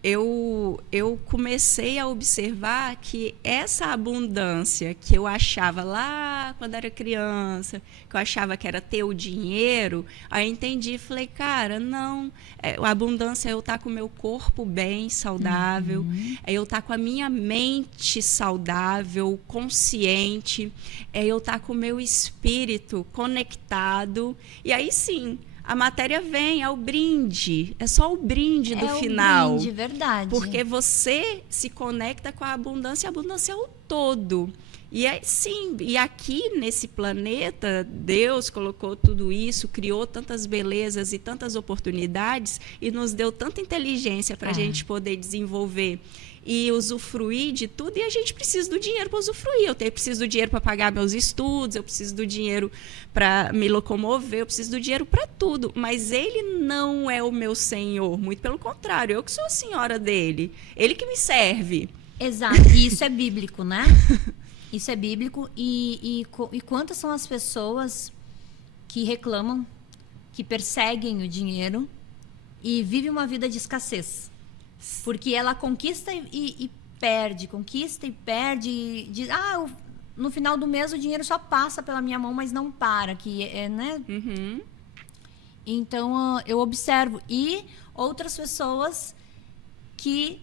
eu comecei a observar que essa abundância que eu achava lá quando era criança, que eu achava que era ter o dinheiro, aí eu entendi e falei, cara, não, a abundância é eu estar com o meu corpo bem, saudável, é eu estar com a minha mente saudável, consciente, é eu estar com o meu espírito conectado, e aí sim, a matéria vem, é o brinde. É só o brinde do final. É o brinde, verdade. Porque você se conecta com a abundância é o todo. E sim, e aqui nesse planeta, Deus colocou tudo isso, criou tantas belezas e tantas oportunidades e nos deu tanta inteligência para a gente poder desenvolver e usufruir de tudo, e a gente precisa do dinheiro para usufruir. Eu preciso do dinheiro para pagar meus estudos, eu preciso do dinheiro para me locomover, eu preciso do dinheiro para tudo, mas ele não é o meu senhor, muito pelo contrário, eu que sou a senhora dele, ele que me serve. Exato, e isso é bíblico, né? Isso é bíblico, e quantas são as pessoas que reclamam, que perseguem o dinheiro e vivem uma vida de escassez? Porque ela conquista e perde, no final do mês o dinheiro só passa pela minha mão, mas não para, né? Uhum. Então, eu observo. E outras pessoas que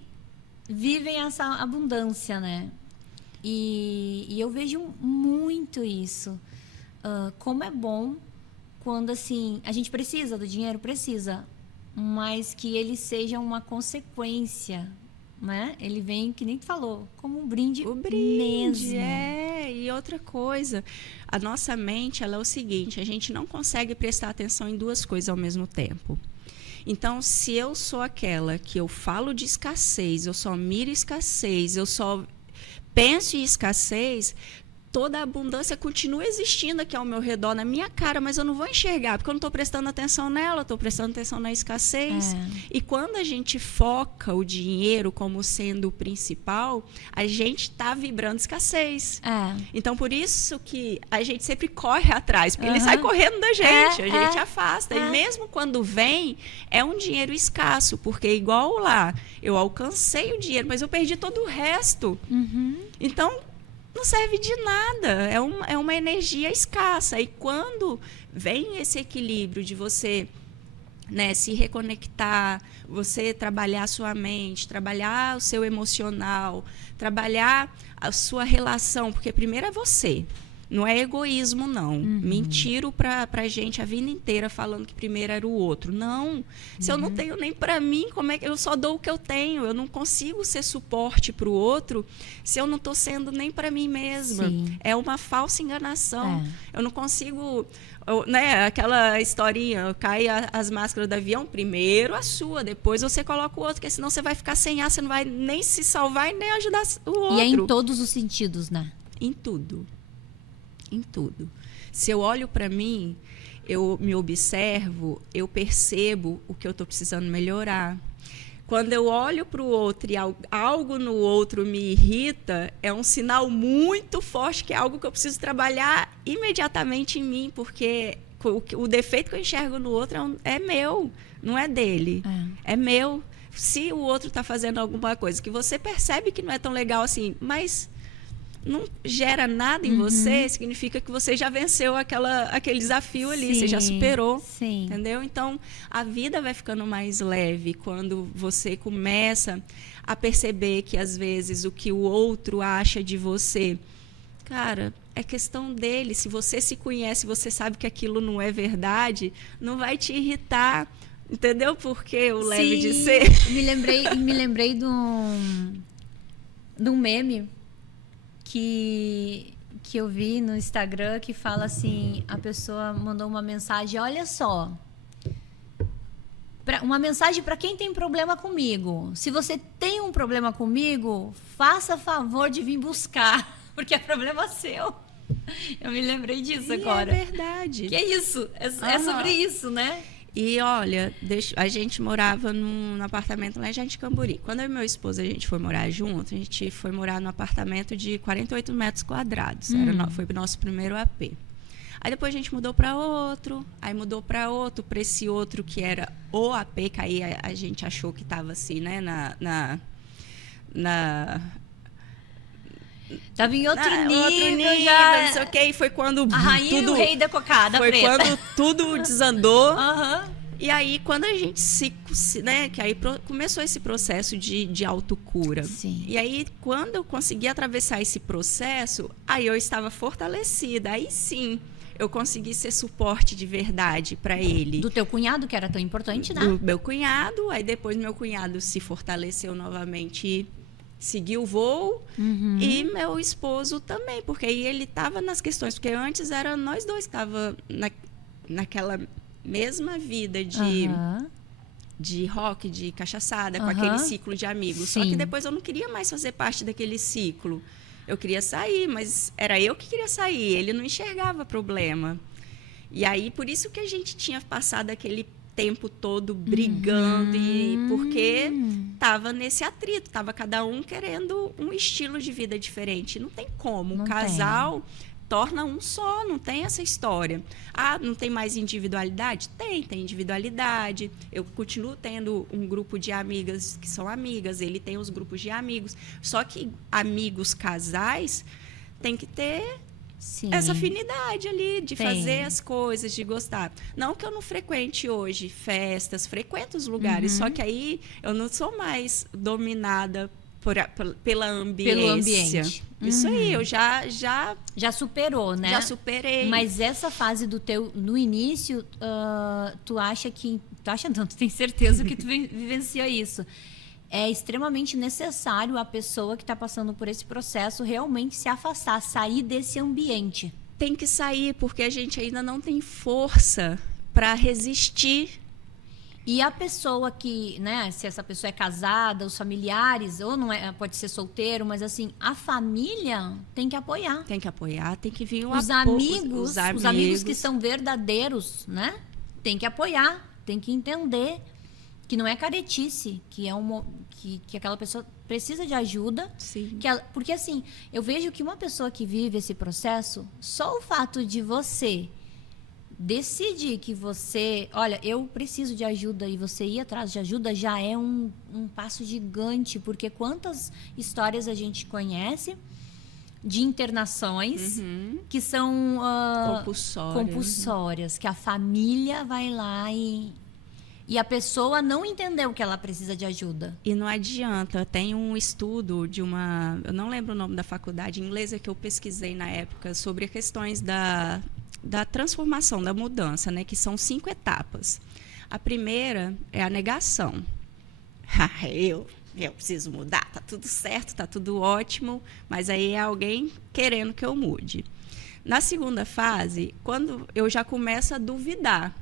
vivem essa abundância, né? E eu vejo muito isso. Como é bom quando, assim, a gente precisa do dinheiro, precisa, mas que ele seja uma consequência, né? Ele vem, que nem tu falou, como um brinde, o brinde mesmo. E outra coisa, a nossa mente, ela é o seguinte, a gente não consegue prestar atenção em duas coisas ao mesmo tempo. Então, se eu sou aquela que eu falo de escassez, eu só miro escassez, eu só penso em escassez, toda a abundância continua existindo aqui ao meu redor, na minha cara, mas eu não vou enxergar, porque eu não estou prestando atenção nela, estou prestando atenção na escassez. E quando a gente foca o dinheiro como sendo o principal, a gente está vibrando escassez. Então, por isso que a gente sempre corre atrás, porque ele sai correndo da gente, a gente afasta. E mesmo quando vem, é um dinheiro escasso, porque igual lá, eu alcancei o dinheiro, mas eu perdi todo o resto. Então, não serve de nada, é uma energia escassa. E quando vem esse equilíbrio de você, né, se reconectar, você trabalhar a sua mente, trabalhar o seu emocional, trabalhar a sua relação, porque primeiro é você. Não é egoísmo, não. Mentiram pra gente a vida inteira falando que primeiro era o outro. Não. Se eu não tenho nem para mim, como é que eu só dou o que eu tenho? Eu não consigo ser suporte para o outro se eu não estou sendo nem para mim mesma. Sim. É uma falsa enganação. Eu não consigo... né, aquela historinha, cai as máscaras do avião, primeiro a sua, depois você coloca o outro, porque senão você vai ficar sem ar, você não vai nem se salvar e nem ajudar o outro. E é em todos os sentidos, né? Em tudo. Em tudo. Se eu olho para mim, eu me observo, eu percebo o que eu estou precisando melhorar. Quando eu olho para o outro e algo no outro me irrita, é um sinal muito forte que é algo que eu preciso trabalhar imediatamente em mim, porque o defeito que eu enxergo no outro é meu, não é dele, é meu. Se o outro está fazendo alguma coisa que você percebe que não é tão legal assim, mas não gera nada em você, significa que você já venceu aquele desafio ali, você já superou, entendeu? Então, a vida vai ficando mais leve quando você começa a perceber que, às vezes, o que o outro acha de você, cara, é questão dele. Se você se conhece, você sabe que aquilo não é verdade, não vai te irritar, entendeu? Porque o leve de ser... Me lembrei de um meme que eu vi no Instagram, que fala assim, a pessoa mandou uma mensagem: olha só, Uma mensagem para quem tem problema comigo. Se você tem um problema comigo, faça favor de vir buscar, porque é problema seu. Eu me lembrei disso agora. É verdade. Que é isso? É sobre isso, né? E olha, a gente morava num apartamento lá em Jardim Camburi. Quando eu e meu esposo a gente foi morar junto, a gente foi morar num apartamento de 48 metros quadrados. Foi o nosso primeiro AP. Aí depois a gente mudou para outro, aí mudou para outro, para esse outro que era o AP, que aí a gente achou que estava assim, né, Tava em outro nível, outro nível já. não sei o quê, e foi quando A rainha tudo, e o rei da cocada foi preta. quando tudo desandou. Aham. E aí, quando a gente né, que aí começou esse processo de autocura. Sim. E aí, quando eu consegui atravessar esse processo, aí eu estava fortalecida. Aí sim, eu consegui ser suporte de verdade para ele. Do teu cunhado, que era tão importante, né? Do meu cunhado, aí depois meu cunhado se fortaleceu novamente, seguiu o voo, e meu esposo também, porque aí ele estava nas questões, porque antes era nós dois que estávamos naquela mesma vida de rock, de cachaçada, com aquele ciclo de amigos. Sim. Só que depois eu não queria mais fazer parte daquele ciclo. Eu queria sair, mas era eu que queria sair. Ele não enxergava problema. E aí, por isso que a gente tinha passado aquele tempo todo brigando, porque estava nesse atrito, estava cada um querendo um estilo de vida diferente. Não tem como. Um casal torna um só, não tem essa história. Ah, não tem mais individualidade? Tem individualidade. Eu continuo tendo um grupo de amigas que são amigas, ele tem os grupos de amigos. Só que amigos casais tem que ter essa afinidade ali, de fazer as coisas, de gostar. Não que eu não frequente hoje festas, frequento os lugares, só que aí eu não sou mais dominada pela ambiência. Pelo ambiente. Isso aí, eu já superou, né? Já superei. Mas essa fase no início, tu acha que... Tu acha não, tu tem certeza que tu vivencia isso. É extremamente necessário a pessoa que está passando por esse processo realmente se afastar, sair desse ambiente. Tem que sair, porque a gente ainda não tem força para resistir. E a pessoa que, né, se essa pessoa é casada, os familiares, ou não é, pode ser solteiro, mas assim, a família tem que apoiar. Tem que apoiar, tem que vir os amigos que são verdadeiros, né? Tem que apoiar, tem que entender que não é caretice, que é que aquela pessoa precisa de ajuda. Sim. Porque assim, eu vejo que uma pessoa que vive esse processo, só o fato de você decidir que você, olha, eu preciso de ajuda, e você ir atrás de ajuda já é um passo gigante, porque quantas histórias a gente conhece de internações que são compulsórias, que a família vai lá e a pessoa não entendeu que ela precisa de ajuda. E não adianta. Tem um estudo de uma... Eu não lembro o nome da faculdade inglesa que eu pesquisei na época sobre questões da transformação, da mudança, né? Que são 5 etapas. A primeira é a negação. Eu preciso mudar, tá tudo certo, tá tudo ótimo, mas aí é alguém querendo que eu mude. Na segunda fase, quando eu já começo a duvidar,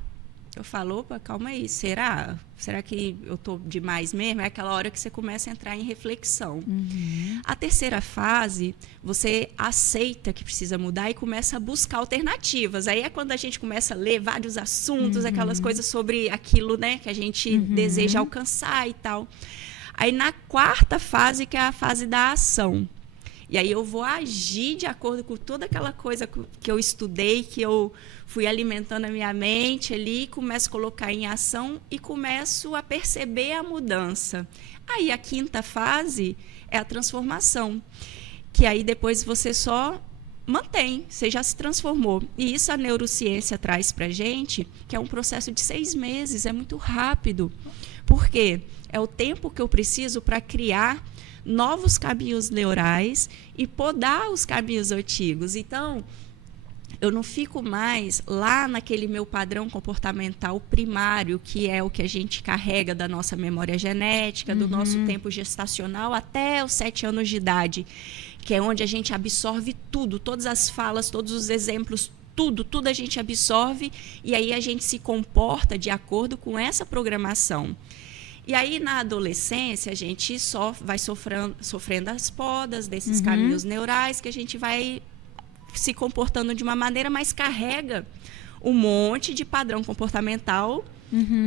eu falo, opa, calma aí, será que eu estou demais mesmo? É aquela hora que você começa a entrar em reflexão. A terceira fase, você aceita que precisa mudar e começa a buscar alternativas. Aí é quando a gente começa a ler vários assuntos, aquelas coisas sobre aquilo, né, que a gente deseja alcançar e tal. Aí na quarta fase, que é a fase da ação. E aí eu vou agir de acordo com toda aquela coisa que eu estudei, que eu fui alimentando a minha mente ali, começo a colocar em ação e começo a perceber a mudança. Aí a quinta fase é a transformação, que aí depois você só mantém, você já se transformou. E isso a neurociência traz para a gente, que é um processo de 6 meses, é muito rápido. Por quê? É o tempo que eu preciso para criar novos caminhos neurais e podar os caminhos antigos. Então, eu não fico mais lá naquele meu padrão comportamental primário, que é o que a gente carrega da nossa memória genética, do nosso tempo gestacional até os 7 anos de idade, que é onde a gente absorve tudo, todas as falas, todos os exemplos, tudo a gente absorve e aí a gente se comporta de acordo com essa programação. E aí, na adolescência, a gente só vai sofrendo as podas desses caminhos neurais, que a gente vai se comportando de uma maneira, mas carrega um monte de padrão comportamental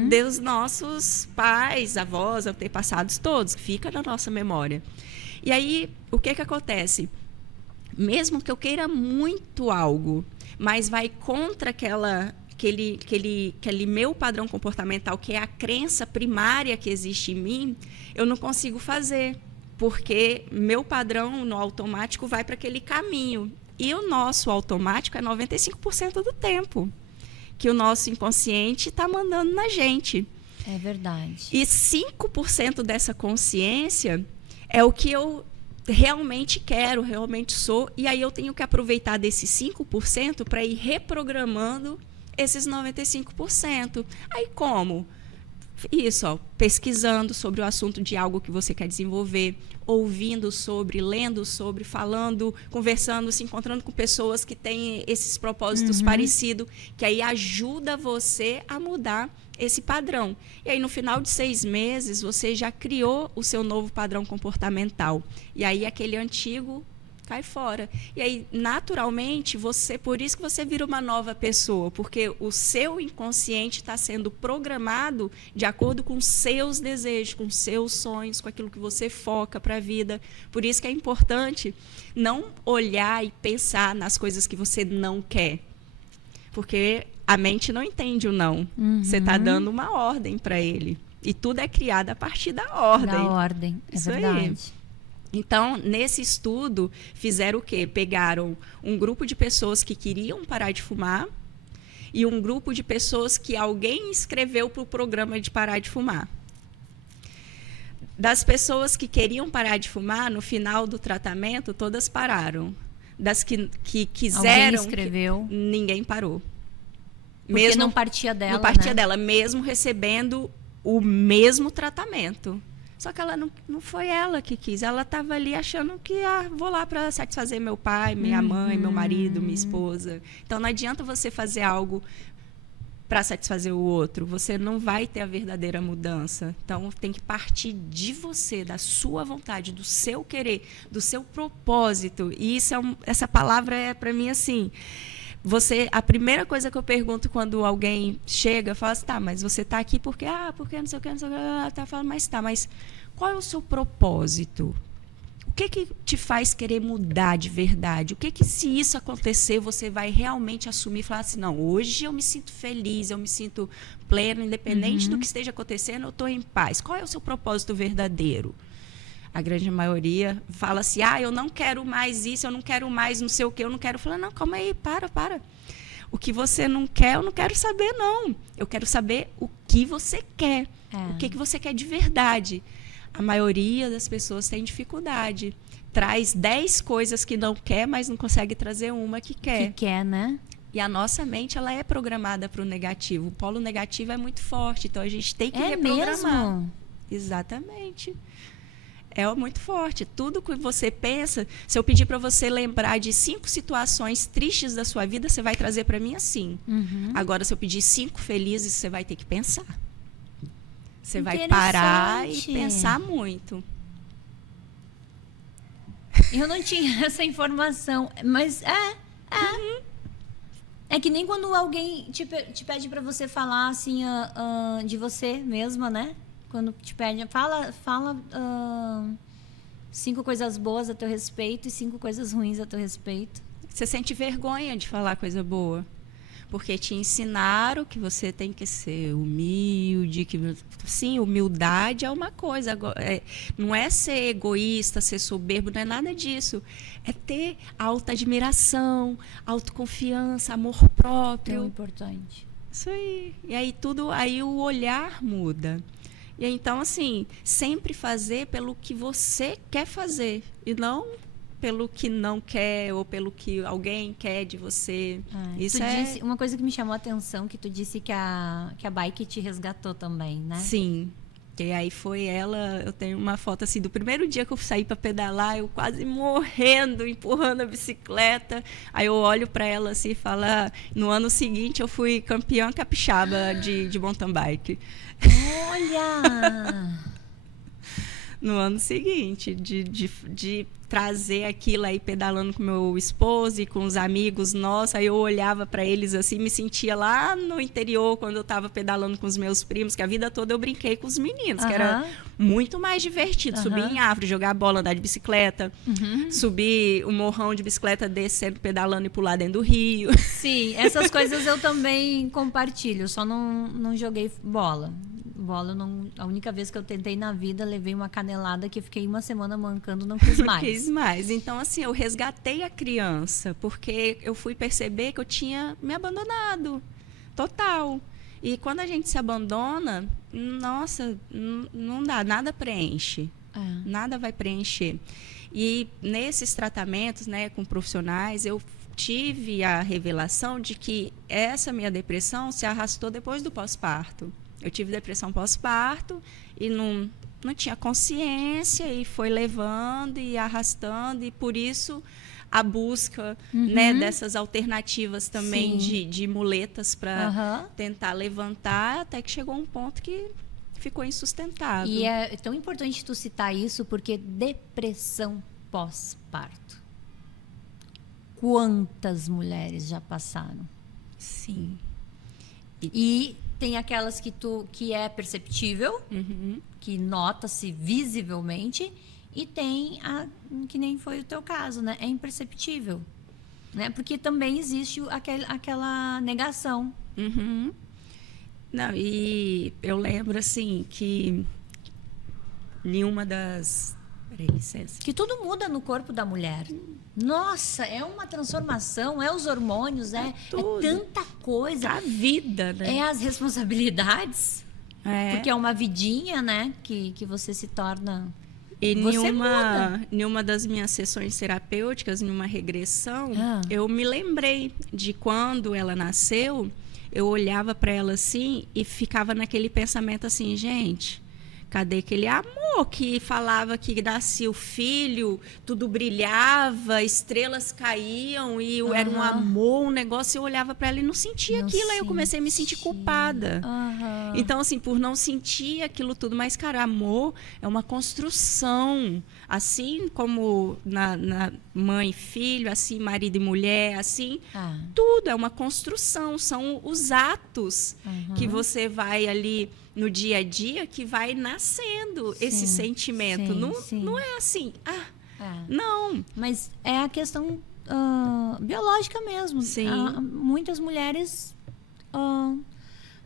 dos nossos pais, avós, antepassados todos, que fica na nossa memória. E aí, o que acontece? Mesmo que eu queira muito algo, mas vai contra aquele meu padrão comportamental, que é a crença primária que existe em mim, eu não consigo fazer, porque meu padrão no automático vai para aquele caminho. E o nosso automático é 95% do tempo que o nosso inconsciente está mandando na gente. É verdade. E 5% dessa consciência é o que eu realmente quero, realmente sou, e aí eu tenho que aproveitar desses 5% para ir reprogramando esses 95%. Aí como? Isso, ó, pesquisando sobre o assunto de algo que você quer desenvolver, ouvindo sobre, lendo sobre, falando, conversando, se encontrando com pessoas que têm esses propósitos parecidos, que aí ajuda você a mudar esse padrão. E aí, no final de 6 meses, você já criou o seu novo padrão comportamental. E aí, aquele antigo cai fora. E aí, naturalmente, por isso que você vira uma nova pessoa, porque o seu inconsciente está sendo programado de acordo com seus desejos, com seus sonhos, com aquilo que você foca para a vida. Por isso que é importante não olhar e pensar nas coisas que você não quer. Porque a mente não entende o não. Você está dando uma ordem para ele. E tudo é criado a partir da ordem. Da ordem, é isso verdade. Aí. Então, nesse estudo, fizeram o quê? Pegaram um grupo de pessoas que queriam parar de fumar e um grupo de pessoas que alguém escreveu para o programa de parar de fumar. Das pessoas que queriam parar de fumar, no final do tratamento, todas pararam. Das que quiseram... Alguém escreveu. Ninguém parou. Porque mesmo, não partia dela, não partia né? dela, mesmo recebendo o mesmo tratamento. Só que ela não foi ela que quis. Ela estava ali achando que vou lá para satisfazer meu pai, minha mãe, meu marido, minha esposa. Então, não adianta você fazer algo para satisfazer o outro. Você não vai ter a verdadeira mudança. Então, tem que partir de você, da sua vontade, do seu querer, do seu propósito. E essa palavra é, para mim, assim... a primeira coisa que eu pergunto quando alguém chega, fala assim, tá, mas você está aqui porque não sei o que, não sei o que, tá falando, mas qual é o seu propósito? O que te faz querer mudar de verdade? O que se isso acontecer, você vai realmente assumir e falar assim, não, hoje eu me sinto feliz, eu me sinto pleno, independente do que esteja acontecendo, eu estou em paz. Qual é o seu propósito verdadeiro? A grande maioria fala assim, eu não quero mais isso, eu não quero mais não sei o quê, eu não quero. Falar, não, calma aí, para. O que você não quer, eu não quero saber, não. Eu quero saber o que você quer. O que você quer de verdade. A maioria das pessoas tem dificuldade. Traz 10 coisas que não quer, mas não consegue trazer uma que quer. Que quer, né? E a nossa mente, ela é programada para o negativo. O polo negativo é muito forte, então a gente tem que reprogramar. Mesmo? Exatamente. É muito forte. Tudo que você pensa, se eu pedir para você lembrar de 5 situações tristes da sua vida, você vai trazer para mim assim. Agora, se eu pedir 5 felizes, você vai ter que pensar. Você vai parar e pensar muito. Eu não tinha essa informação, mas é que nem quando alguém te pede para você falar assim de você mesma, né? Quando te pede, fala 5 coisas boas a teu respeito e 5 coisas ruins a teu respeito. Você sente vergonha de falar coisa boa. Porque te ensinaram que você tem que ser humilde. Sim, humildade é uma coisa. Não é ser egoísta, ser soberbo, não é nada disso. É ter alta admiração, autoconfiança, amor próprio. Tão importante. Isso aí. E aí o olhar muda. E então, assim, sempre fazer pelo que você quer fazer e não pelo que não quer ou pelo que alguém quer de você. Isso disse, uma coisa que me chamou a atenção, que tu disse que a bike te resgatou também, né? Sim. E aí foi ela, eu tenho uma foto assim do primeiro dia que eu saí para pedalar, eu quase morrendo, empurrando a bicicleta. Aí eu olho para ela assim e falo, no ano seguinte eu fui campeã capixaba de mountain bike. Olha! No ano seguinte, de trazer aquilo aí pedalando com meu esposo e com os amigos nossos, aí eu olhava para eles assim, me sentia lá no interior quando eu estava pedalando com os meus primos, que a vida toda eu brinquei com os meninos, que era muito mais divertido, subir em árvore, jogar bola, andar de bicicleta, subir o morrão de bicicleta descendo, pedalando e pular dentro do rio. Sim, essas coisas eu também compartilho, só não joguei bola. A única vez que eu tentei na vida, levei uma canelada que fiquei uma semana mancando, não quis mais. Não quis mais. Então, assim, eu resgatei a criança, porque eu fui perceber que eu tinha me abandonado. Total. E quando a gente se abandona, nossa, não dá, nada preenche. Nada vai preencher. E nesses tratamentos, né, com profissionais, eu tive a revelação de que essa minha depressão se arrastou depois do pós-parto. Eu tive depressão pós-parto e não tinha consciência e foi levando e arrastando, e por isso a busca, né, dessas alternativas também de muletas para tentar levantar, até que chegou um ponto que ficou insustentável. E é tão importante tu citar isso, porque depressão pós-parto, quantas mulheres já passaram? Sim. E tem aquelas que é perceptível, que nota-se visivelmente, e tem que nem foi o teu caso, né? É imperceptível, né? Porque também existe aquela negação. Não, e eu lembro assim que nenhuma das... Peraí, licença. Que tudo muda no corpo da mulher. Nossa, é uma transformação, é os hormônios, é tanta coisa. A vida, né? É as responsabilidades. Porque é uma vidinha, né? Que você se torna... E nenhuma das minhas sessões terapêuticas, nenhuma regressão, eu me lembrei de quando ela nasceu, eu olhava para ela assim e ficava naquele pensamento assim, gente... Cadê aquele amor que falava que nascia o filho, tudo brilhava, estrelas caíam e era um amor, um negócio. Eu olhava para ela e não sentia aquilo. Aí eu comecei a me sentir culpada. Então, assim, por não sentir aquilo tudo. Mas, cara, amor é uma construção. Assim como na mãe e filho, assim, marido e mulher, assim. Tudo é uma construção. São os atos que você vai ali... no dia a dia, que vai nascendo esse sentimento. Não é assim, não. Mas é a questão biológica mesmo. Sim. Muitas mulheres,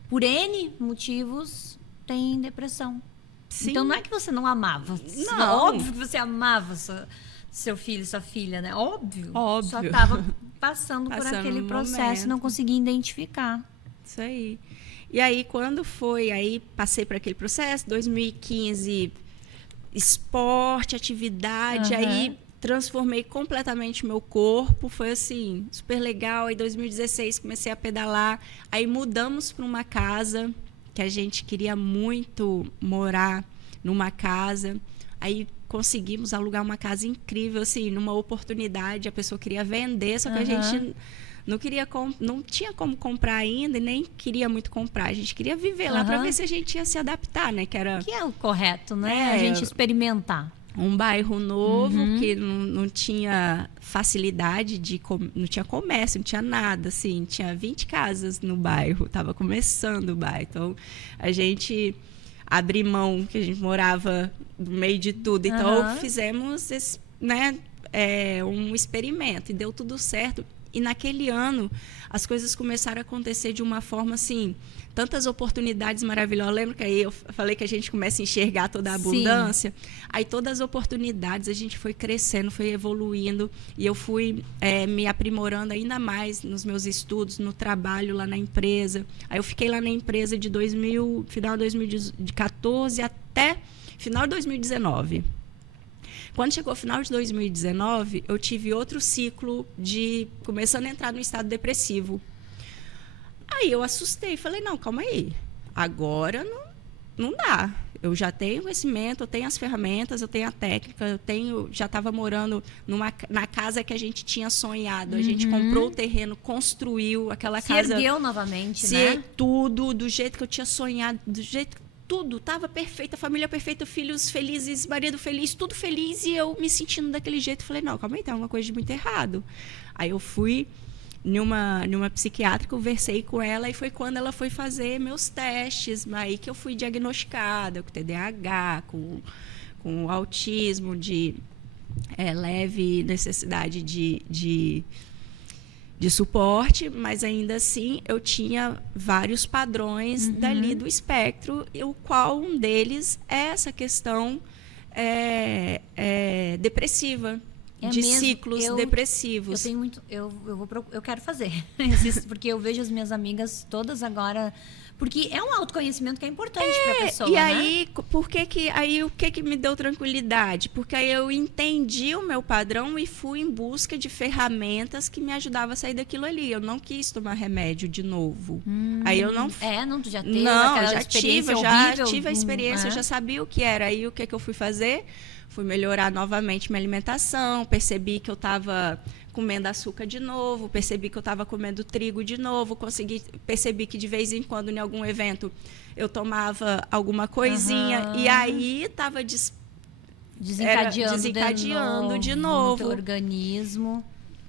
por N motivos, têm depressão. Sim. Então não é que você não amava. Não. Óbvio que você amava seu filho, sua filha, né? Óbvio. Só estava passando por aquele processo e não conseguia identificar. Isso aí. E aí, quando foi, aí passei por aquele processo, 2015, esporte, atividade, aí transformei completamente o meu corpo, foi assim, super legal. Aí, 2016, comecei a pedalar, aí mudamos para uma casa, que a gente queria muito morar numa casa, aí conseguimos alugar uma casa incrível, assim, numa oportunidade, a pessoa queria vender, só que a gente... não tinha como comprar ainda e nem queria muito comprar. A gente queria viver lá para ver se a gente ia se adaptar, né? Que é o correto, né? A gente experimentar. Um bairro novo que não tinha facilidade não tinha comércio, não tinha nada, assim. Tinha 20 casas no bairro, estava começando o bairro. Então, a gente abriu mão, que a gente morava no meio de tudo. Então, fizemos esse, né, um experimento e deu tudo certo. E naquele ano, as coisas começaram a acontecer de uma forma, assim, tantas oportunidades maravilhosas. Lembra que aí eu falei que a gente começa a enxergar toda a abundância? Aí todas as oportunidades, a gente foi crescendo, foi evoluindo. E eu fui me aprimorando ainda mais nos meus estudos, no trabalho lá na empresa. Aí eu fiquei lá na empresa de final de 2014 até final de 2019. Quando chegou o final de 2019, eu tive outro ciclo começando a entrar no estado depressivo. Aí eu assustei, falei, não, calma aí, agora não dá. Eu já tenho conhecimento, eu tenho as ferramentas, eu tenho a técnica, já estava morando na casa que a gente tinha sonhado. A gente comprou o terreno, construiu aquela casa. Se ergueu novamente, né? né? Tudo do jeito que eu tinha sonhado, do jeito que tudo estava perfeito, a família perfeita, filhos felizes, marido feliz, tudo feliz, e eu me sentindo daquele jeito. Falei, não, calma aí, tem alguma coisa de muito errado. Aí eu fui numa psiquiatra, conversei com ela, e foi quando ela foi fazer meus testes, aí que eu fui diagnosticada com TDAH, com autismo, de leve necessidade de suporte, mas ainda assim eu tinha vários padrões dali do espectro, o qual um deles é essa questão depressiva. De mesmo, ciclos depressivos. Eu tenho muito, eu quero fazer, porque eu vejo as minhas amigas todas agora, porque é um autoconhecimento que é importante para a pessoa. E aí, o que me deu tranquilidade? Porque aí eu entendi o meu padrão e fui em busca de ferramentas que me ajudavam a sair daquilo ali. Eu não quis tomar remédio de novo. Aí eu não. Não, tu já teve não, aquela já experiência tive, horrível, já tive a experiência, eu já sabia o que era. Aí o que eu fui fazer? Fui melhorar novamente minha alimentação, percebi que eu estava comendo açúcar de novo, percebi que eu estava comendo trigo de novo, percebi que de vez em quando, em algum evento, eu tomava alguma coisinha, e aí estava desencadeando de novo no teu organismo.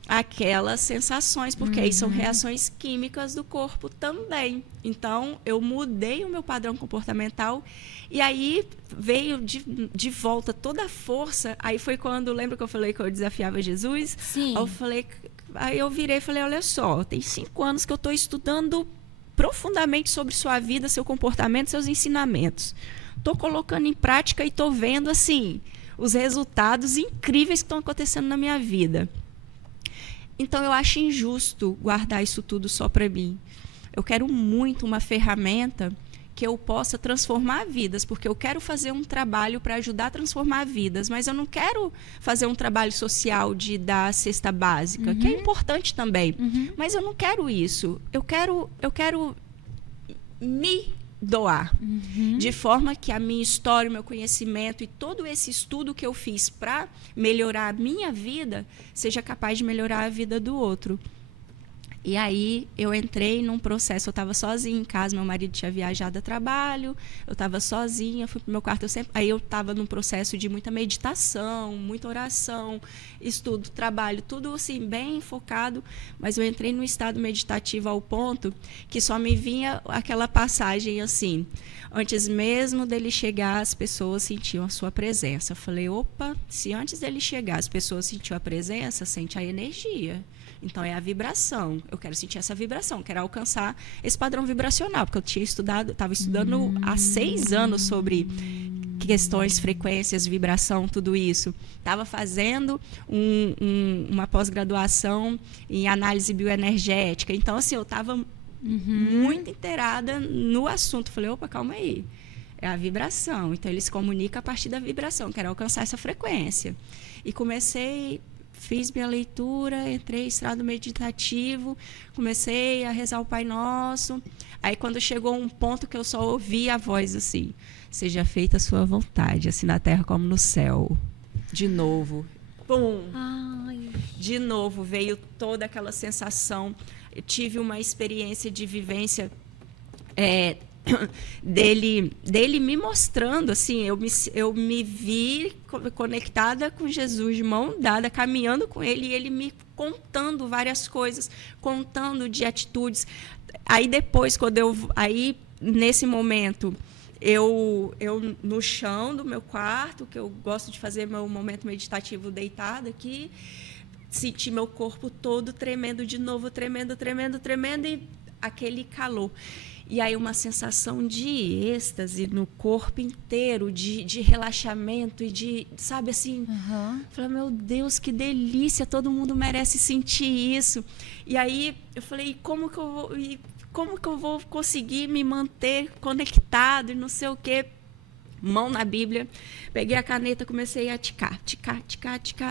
Aquelas sensações, porque aí são reações químicas do corpo também. Então, eu mudei o meu padrão comportamental e aí veio de volta toda a força. Aí foi quando, lembra que eu falei que eu desafiava Jesus? Sim. Aí eu virei e falei, olha só, tem 5 anos que eu estou estudando profundamente sobre sua vida, seu comportamento, seus ensinamentos. Estou colocando em prática e estou vendo, assim, os resultados incríveis que estão acontecendo na minha vida. Então, eu acho injusto guardar isso tudo só para mim. Eu quero muito uma ferramenta que eu possa transformar vidas, porque eu quero fazer um trabalho para ajudar a transformar vidas, mas eu não quero fazer um trabalho social de dar a cesta básica, que é importante também, mas eu não quero isso. Eu quero me doar, de forma que a minha história, o meu conhecimento e todo esse estudo que eu fiz para melhorar a minha vida seja capaz de melhorar a vida do outro. E aí eu entrei num processo, eu estava sozinha em casa, meu marido tinha viajado a trabalho, eu estava sozinha, fui para o meu quarto, aí eu estava num processo de muita meditação, muita oração, estudo, trabalho, tudo assim, bem focado, mas eu entrei num estado meditativo ao ponto que só me vinha aquela passagem assim, antes mesmo dele chegar, as pessoas sentiam a sua presença. Eu falei, opa, se antes dele chegar as pessoas sentiam a presença, sente a energia. Então, é a vibração. Eu quero sentir essa vibração, quero alcançar esse padrão vibracional, porque eu estava estudando há 6 anos sobre questões, frequências, vibração, tudo isso. Estava fazendo uma pós-graduação em análise bioenergética. Então, assim, eu estava muito inteirada no assunto. Falei, opa, calma aí. É a vibração. Então, ele se comunica a partir da vibração. Quero alcançar essa frequência. E fiz minha leitura, entrei em estado meditativo, comecei a rezar o Pai Nosso. Aí, quando chegou um ponto que eu só ouvi a voz assim, seja feita a sua vontade, assim na terra como no céu. De novo. Pum! Ai. De novo, veio toda aquela sensação. Eu tive uma experiência de vivência dele me mostrando, assim, eu me vi conectada com Jesus, de mão dada, caminhando com ele, e ele me contando várias coisas, contando de atitudes. Aí depois, nesse momento, eu no chão do meu quarto, que eu gosto de fazer meu momento meditativo deitada aqui, senti meu corpo todo tremendo de novo, tremendo, e aquele calor. E aí uma sensação de êxtase no corpo inteiro, de relaxamento e de, sabe assim, falei, meu Deus, que delícia, todo mundo merece sentir isso. E aí eu falei, como que eu vou conseguir me manter conectado e não sei o quê? mão na Bíblia, peguei a caneta, comecei a ticar,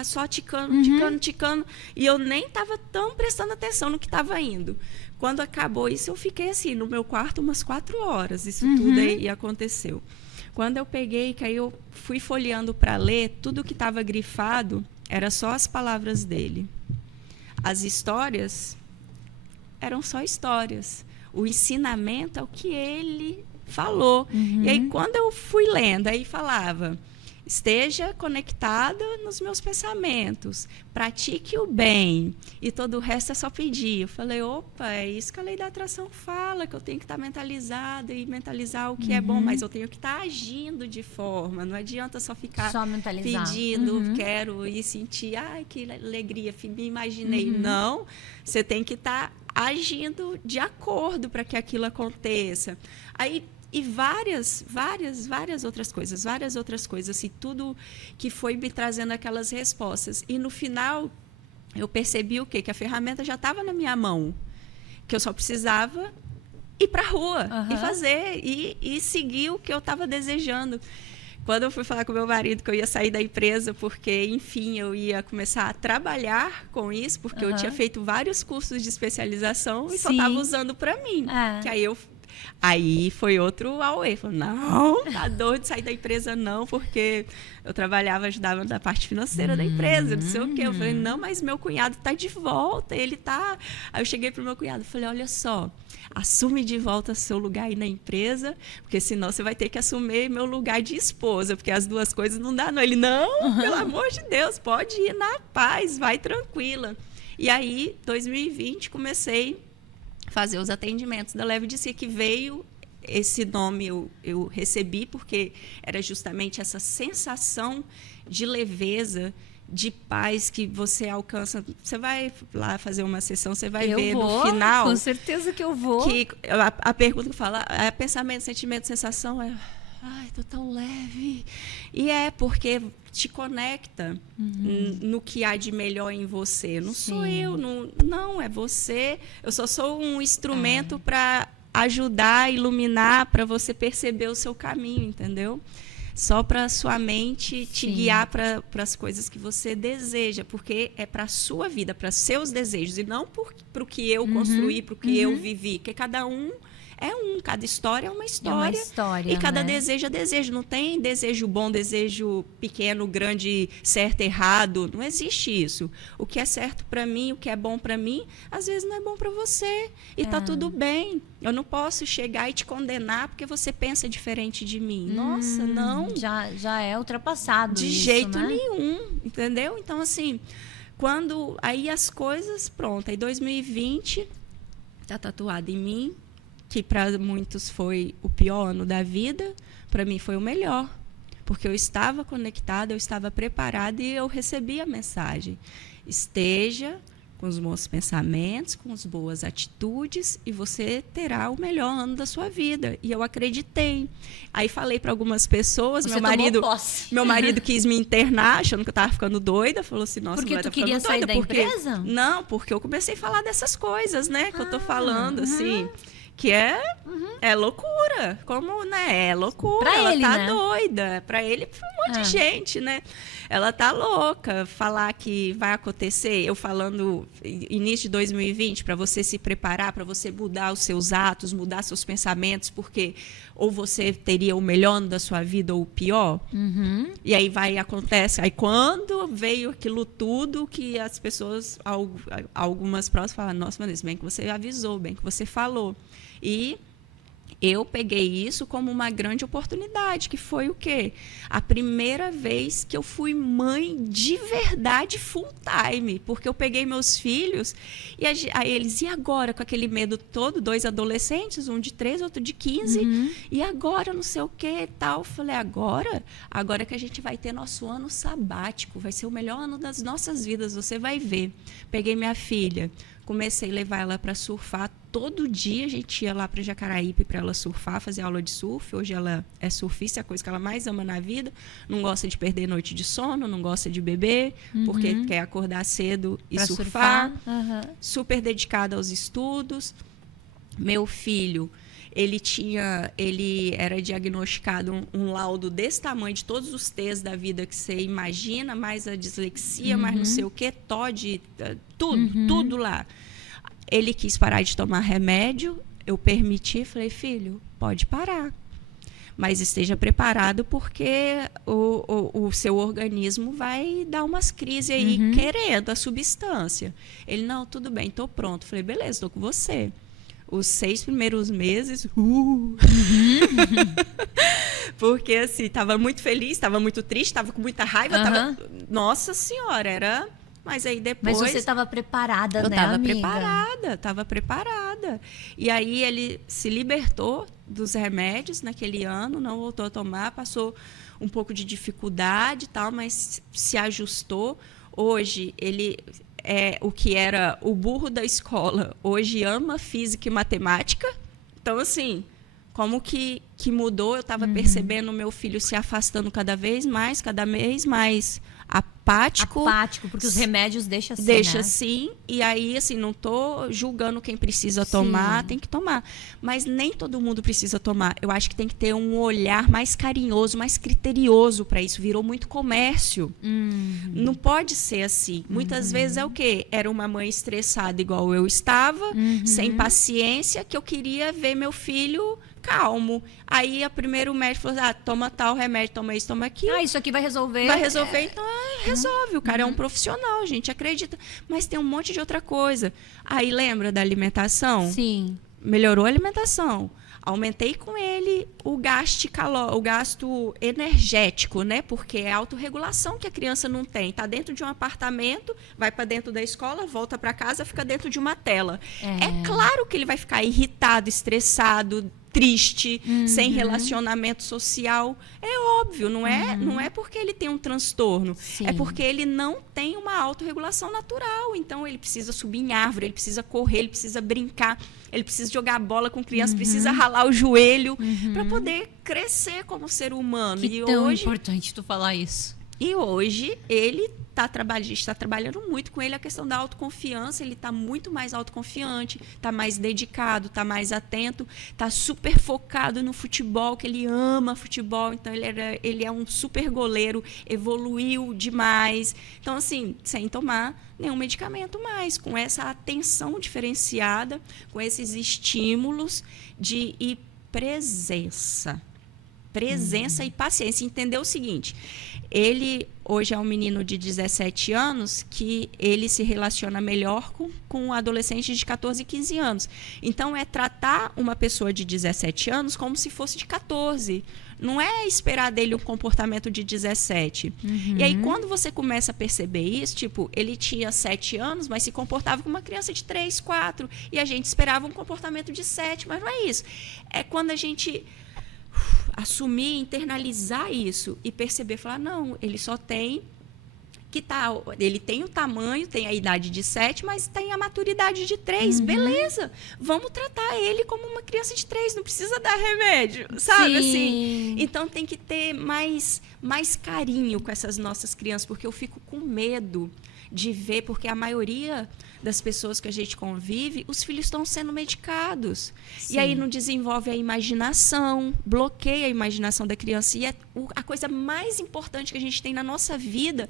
só ticando, e eu nem estava tão prestando atenção no que estava indo. Quando acabou isso, eu fiquei assim, no meu quarto, umas 4 horas, isso tudo aí aconteceu. Quando eu peguei, que aí eu fui folheando para ler, tudo que estava grifado era só as palavras dele. As histórias eram só histórias. O ensinamento é o que ele falou. E aí, quando eu fui lendo, aí falava: esteja conectada nos meus pensamentos, pratique o bem, e todo o resto é só pedir. Eu falei, opa, é isso que a lei da atração fala, que eu tenho que estar mentalizada e mentalizar o que é bom, mas eu tenho que estar agindo de forma, não adianta só ficar só mentalizar. pedindo, quero e sentir, ai, que alegria, me imaginei. Não, você tem que estar agindo de acordo para que aquilo aconteça. Aí, e várias outras coisas, assim, tudo que foi me trazendo aquelas respostas. E no final, eu percebi o quê? Que a ferramenta já estava na minha mão, que eu só precisava ir para a rua e fazer, e seguir o que eu estava desejando. Quando eu fui falar com meu marido que eu ia sair da empresa, porque, enfim, eu ia começar a trabalhar com isso, porque eu tinha feito vários cursos de especialização e só estava usando para mim. Que aí foi outro auê. Falei, não, tá doido, sair da empresa não, porque eu trabalhava, ajudava na parte financeira da empresa, não sei o quê. Eu falei, não, mas meu cunhado tá de volta, ele tá... Aí eu cheguei pro meu cunhado e falei, olha só, assume de volta seu lugar aí na empresa, porque senão você vai ter que assumir meu lugar de esposa, porque as duas coisas não dá, não. Ele, não, pelo amor de Deus, pode ir na paz, vai tranquila. E aí, 2020, comecei fazer os atendimentos da Leve de Si, que veio, esse nome eu recebi porque era justamente essa sensação de leveza, de paz que você alcança. Você vai lá fazer uma sessão, você vai ver no final. Com certeza que eu vou. Que a pergunta que fala, é pensamento, sentimento, sensação, é... Ai, tô tão leve. E é porque te conecta no que há de melhor em você. Não sou eu, não, é você. Eu só sou um instrumento para ajudar, iluminar, para você perceber o seu caminho, entendeu? Só para sua mente te guiar para as coisas que você deseja, porque é para a sua vida, para seus desejos, e não para o que eu construí, para o que eu vivi. Porque cada um cada história é uma história. E cada desejo é desejo. Não tem desejo bom, desejo pequeno, grande, certo, errado. Não existe isso. O que é certo para mim, o que é bom para mim, às vezes não é bom para você. E tá tudo bem. Eu não posso chegar e te condenar porque você pensa diferente de mim. Nossa, não. Já é ultrapassado de isso, jeito né? nenhum, entendeu? Então, assim, quando... Aí as coisas, pronto. Aí 2020 tá tatuado em mim, que para muitos foi o pior ano da vida, para mim foi o melhor, porque eu estava conectada, eu estava preparada e eu recebi a mensagem. Esteja com os bons pensamentos, com as boas atitudes, e você terá o melhor ano da sua vida. E eu acreditei. Aí falei para algumas pessoas, meu marido quis me internar, achando que eu estava ficando doida, falou assim, nossa, porque mulher, tu queria sair da empresa? Não, porque eu comecei a falar dessas coisas, né, que eu tô falando, assim... Que é loucura, como, né? É loucura, pra ela ele, tá né? doida. Pra ele, pra um monte de gente, né? Ela tá louca. Falar que vai acontecer, eu falando início de 2020, para você se preparar, para você mudar os seus atos, mudar seus pensamentos, porque ou você teria o melhor ano da sua vida ou o pior. E aí acontece. Aí quando veio aquilo tudo, que as pessoas, algumas próximas falam, nossa, Vanessa, bem que você avisou, bem que você falou. E eu peguei isso como uma grande oportunidade, que foi o quê? A primeira vez que eu fui mãe de verdade full time, porque eu peguei meus filhos e aí eles, e agora? Com aquele medo todo, 2 adolescentes, um de 13, outro de 15, e agora não sei o que e tal. Eu falei, agora que a gente vai ter nosso ano sabático, vai ser o melhor ano das nossas vidas, você vai ver. Peguei minha filha, comecei a levar ela para surfar. Todo dia a gente ia lá para Jacaraípe para ela surfar, fazer aula de surf. Hoje ela é surfista, é a coisa que ela mais ama na vida. Não gosta de perder noite de sono, não gosta de beber, porque quer acordar cedo e pra surfar. Super dedicada aos estudos. Meu filho, Ele era diagnosticado um laudo desse tamanho, de todos os T's da vida que você imagina, mais a dislexia, mais não sei o que, TOD, tudo lá. Ele quis parar de tomar remédio, eu permiti, falei, filho, pode parar. Mas esteja preparado porque o seu organismo vai dar umas crises aí querendo a substância. Ele, não, tudo bem, estou pronto. Falei, beleza, estou com você. Os 6 primeiros meses, porque assim, estava muito feliz, estava muito triste, estava com muita raiva. Nossa Senhora, era... Mas aí depois... Mas você estava preparada, né, amiga? Estava preparada. E aí ele se libertou dos remédios naquele ano, não voltou a tomar, passou um pouco de dificuldade e tal, mas se ajustou. Hoje ele é o que era o burro da escola, hoje ama física e matemática. Então, assim, como que mudou? Eu estava percebendo o meu filho se afastando cada vez mais apático, porque os remédios deixam assim, Deixa né? assim, e aí, assim, não tô julgando quem precisa tomar, tem que tomar. Mas nem todo mundo precisa tomar. Eu acho que tem que ter um olhar mais carinhoso, mais criterioso para isso. Virou muito comércio. Não pode ser assim. Muitas vezes é o quê? Era uma mãe estressada igual eu estava, sem paciência, que eu queria ver meu filho calmo. Aí, o primeiro médico falou, toma tal remédio, toma isso, toma aquilo. Isso aqui vai resolver. Vai resolver, então resolve. O cara é um profissional, a gente acredita. Mas tem um monte de outra coisa. Aí, lembra da alimentação? Sim. Melhorou a alimentação. Aumentei com ele o gasto energético, né? Porque é a autorregulação que a criança não tem. Está dentro de um apartamento, vai para dentro da escola, volta para casa, fica dentro de uma tela. É claro que ele vai ficar irritado, estressado, triste, sem relacionamento social. É óbvio, não é porque ele tem um transtorno. Sim. É porque ele não tem uma autorregulação natural. Então, ele precisa subir em árvore, ele precisa correr, ele precisa brincar, ele precisa jogar bola com criança, precisa ralar o joelho para poder crescer como ser humano. Que tão importante tu falar isso. E hoje ele a gente está trabalhando muito com ele a questão da autoconfiança. Ele está muito mais autoconfiante, está mais dedicado, está mais atento, está super focado no futebol, que ele ama futebol. Então ele é um super goleiro, evoluiu demais. Então, assim, sem tomar nenhum medicamento mais, com essa atenção diferenciada, com esses estímulos e presença e paciência. Entender o seguinte, ele hoje é um menino de 17 anos que ele se relaciona melhor com um adolescente de 14 e 15 anos. Então, é tratar uma pessoa de 17 anos como se fosse de 14. Não é esperar dele um comportamento de 17. E aí, quando você começa a perceber isso, tipo, ele tinha 7 anos, mas se comportava como uma criança de 3, 4. E a gente esperava um comportamento de 7, mas não é isso. É quando a gente assumir, internalizar isso e perceber, falar, não, ele só tem ele tem o tamanho, tem a idade de 7, mas tem a maturidade de 3, beleza, vamos tratar ele como uma criança de 3, não precisa dar remédio, sabe? Assim, então tem que ter mais carinho com essas nossas crianças, porque eu fico com medo de ver, porque a maioria das pessoas que a gente convive, os filhos estão sendo medicados. Sim. E aí não desenvolve a imaginação, bloqueia a imaginação da criança. E é a coisa mais importante que a gente tem na nossa vida,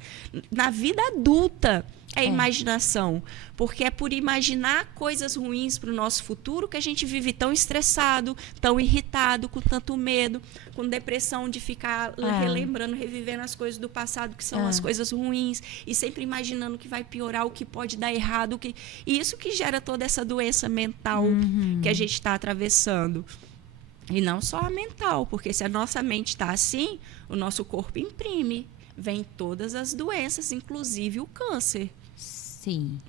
na vida adulta, é a imaginação. Porque é por imaginar coisas ruins para o nosso futuro que a gente vive tão estressado, tão irritado, com tanto medo, com depressão de ficar relembrando, revivendo as coisas do passado, que são as coisas ruins, e sempre imaginando que vai piorar, o que pode dar errado. E isso que gera toda essa doença mental que a gente está atravessando. E não só a mental, porque se a nossa mente está assim, o nosso corpo imprime. Vem todas as doenças, inclusive o câncer. Sim.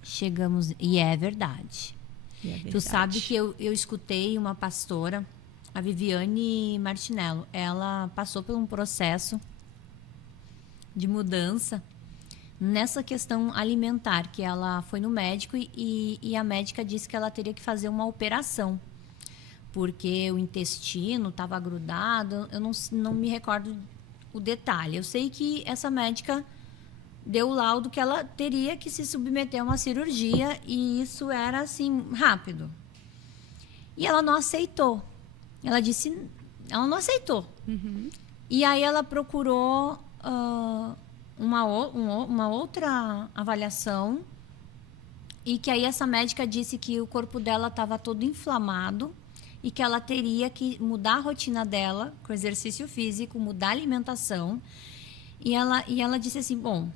Chegamos... E é verdade. Tu sabe que eu escutei uma pastora, a Viviane Martinello. Ela passou por um processo de mudança nessa questão alimentar, que ela foi no médico e a médica disse que ela teria que fazer uma operação, porque o intestino estava grudado. Eu não me recordo o detalhe. Eu sei que essa médica deu o laudo que ela teria que se submeter a uma cirurgia, e isso era assim rápido. E ela não aceitou. Ela disse, ela não aceitou. Uhum. E aí ela procurou uma outra avaliação, e que aí essa médica disse que o corpo dela estava todo inflamado e que ela teria que mudar a rotina dela com exercício físico, mudar a alimentação. E ela disse assim, bom,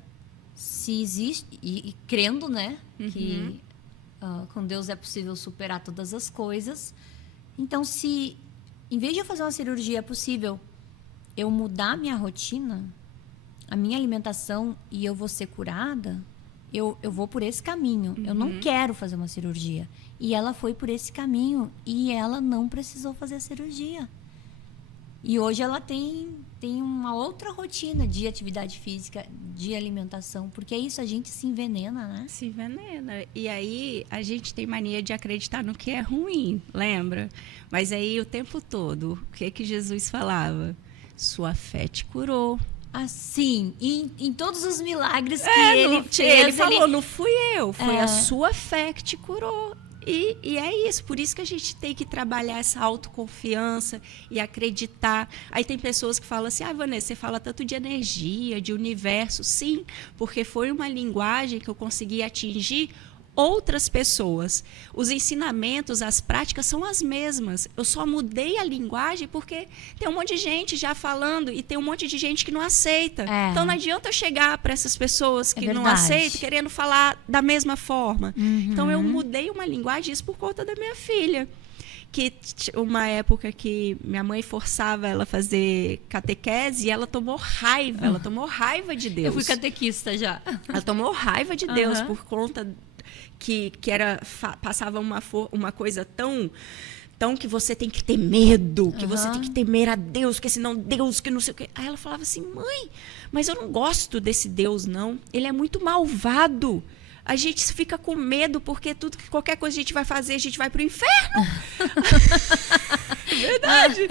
se existe, e crendo, né, que com Deus é possível superar todas as coisas, então se, em vez de eu fazer uma cirurgia, é possível eu mudar a minha rotina, a minha alimentação, e eu vou ser curada, eu vou por esse caminho. Eu não quero fazer uma cirurgia. E ela foi por esse caminho e ela não precisou fazer a cirurgia. E hoje ela tem uma outra rotina de atividade física, de alimentação, porque é isso, a gente se envenena, né? Se envenena. E aí a gente tem mania de acreditar no que é ruim, lembra? Mas aí o tempo todo, o que Jesus falava? Sua fé te curou. Assim, em todos os milagres que ele fez. Ele falou, não fui eu, foi a sua fé que te curou. E é isso, por isso que a gente tem que trabalhar essa autoconfiança e acreditar. Aí tem pessoas que falam assim, Vanessa, você fala tanto de energia, de universo. Sim, porque foi uma linguagem que eu consegui atingir outras pessoas. Os ensinamentos, as práticas são as mesmas. Eu só mudei a linguagem porque tem um monte de gente já falando e tem um monte de gente que não aceita. Então não adianta eu chegar para essas pessoas que não aceitam querendo falar da mesma forma. Então eu mudei uma linguagem, isso por conta da minha filha. Que uma época que minha mãe forçava ela a fazer catequese e ela tomou raiva. Ela tomou raiva de Deus. Eu fui catequista já. Ela tomou raiva de Deus por conta que passava uma coisa tão que você tem que ter medo, que você tem que temer a Deus, porque senão Deus que não sei o quê. Aí ela falava assim, mãe, mas eu não gosto desse Deus, não. Ele é muito malvado. A gente fica com medo porque qualquer coisa que a gente vai fazer, a gente vai pro inferno. Verdade.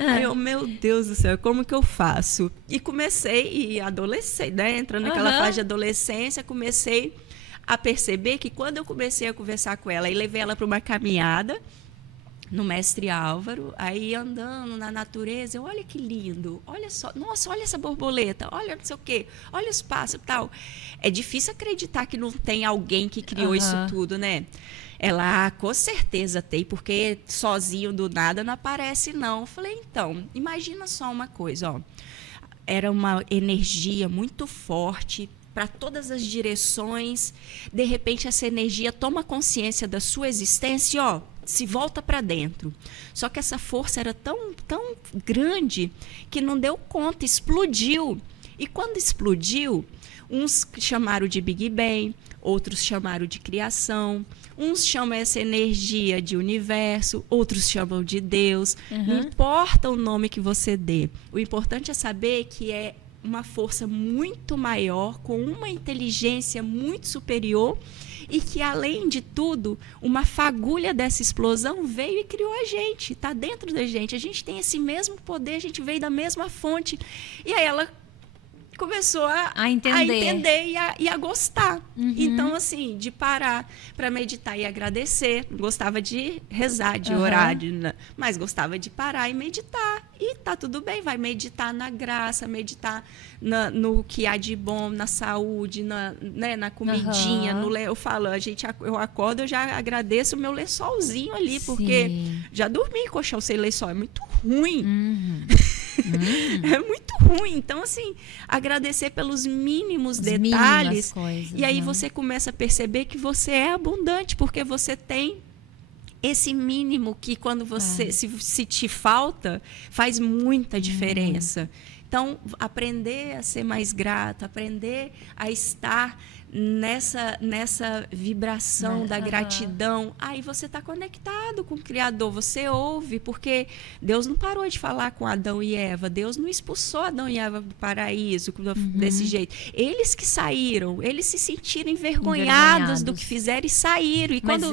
Aí eu, meu Deus do céu, como que eu faço? E comecei, adolescente, né? Entrando naquela fase de adolescência, comecei a perceber que quando eu comecei a conversar com ela e levei ela para uma caminhada no Mestre Álvaro, aí andando na natureza, olha que lindo, olha só, nossa, olha essa borboleta, olha não sei o quê, olha os pássaros e tal. É difícil acreditar que não tem alguém que criou isso tudo, né? Ela, com certeza tem, porque sozinho do nada não aparece, não. Eu falei, então, imagina só uma coisa, ó. Era uma energia muito forte, para todas as direções. De repente, essa energia toma consciência da sua existência e se volta para dentro. Só que essa força era tão grande que não deu conta, explodiu. E quando explodiu, uns chamaram de Big Bang, outros chamaram de criação, uns chamam essa energia de universo, outros chamam de Deus. Não importa o nome que você dê. O importante é saber que é uma força muito maior, com uma inteligência muito superior e que, além de tudo, uma fagulha dessa explosão veio e criou a gente, está dentro da gente. A gente tem esse mesmo poder, a gente veio da mesma fonte. E aí ela começou a entender e a gostar. Então, assim, de parar para meditar e agradecer. Gostava de rezar, de orar, mas gostava de parar e meditar. E tá tudo bem, vai meditar na graça, meditar no que há de bom, na saúde, na comidinha. Eu falo, eu acordo, eu já agradeço o meu lençolzinho ali, porque já dormi em colchão sem lençol, é muito ruim. É muito ruim. Então, assim, agradecer pelos mínimos detalhes. Coisas, e aí você começa a perceber que você é abundante, porque você tem esse mínimo que, quando você se te falta, faz muita diferença. Então, aprender a ser mais grato, aprender a estar nessa vibração da gratidão. Aí você está conectado com o Criador, você ouve, porque Deus não parou de falar com Adão e Eva, Deus não expulsou Adão e Eva do paraíso desse jeito. Eles que saíram, eles se sentiram envergonhados do que fizeram e saíram. E quando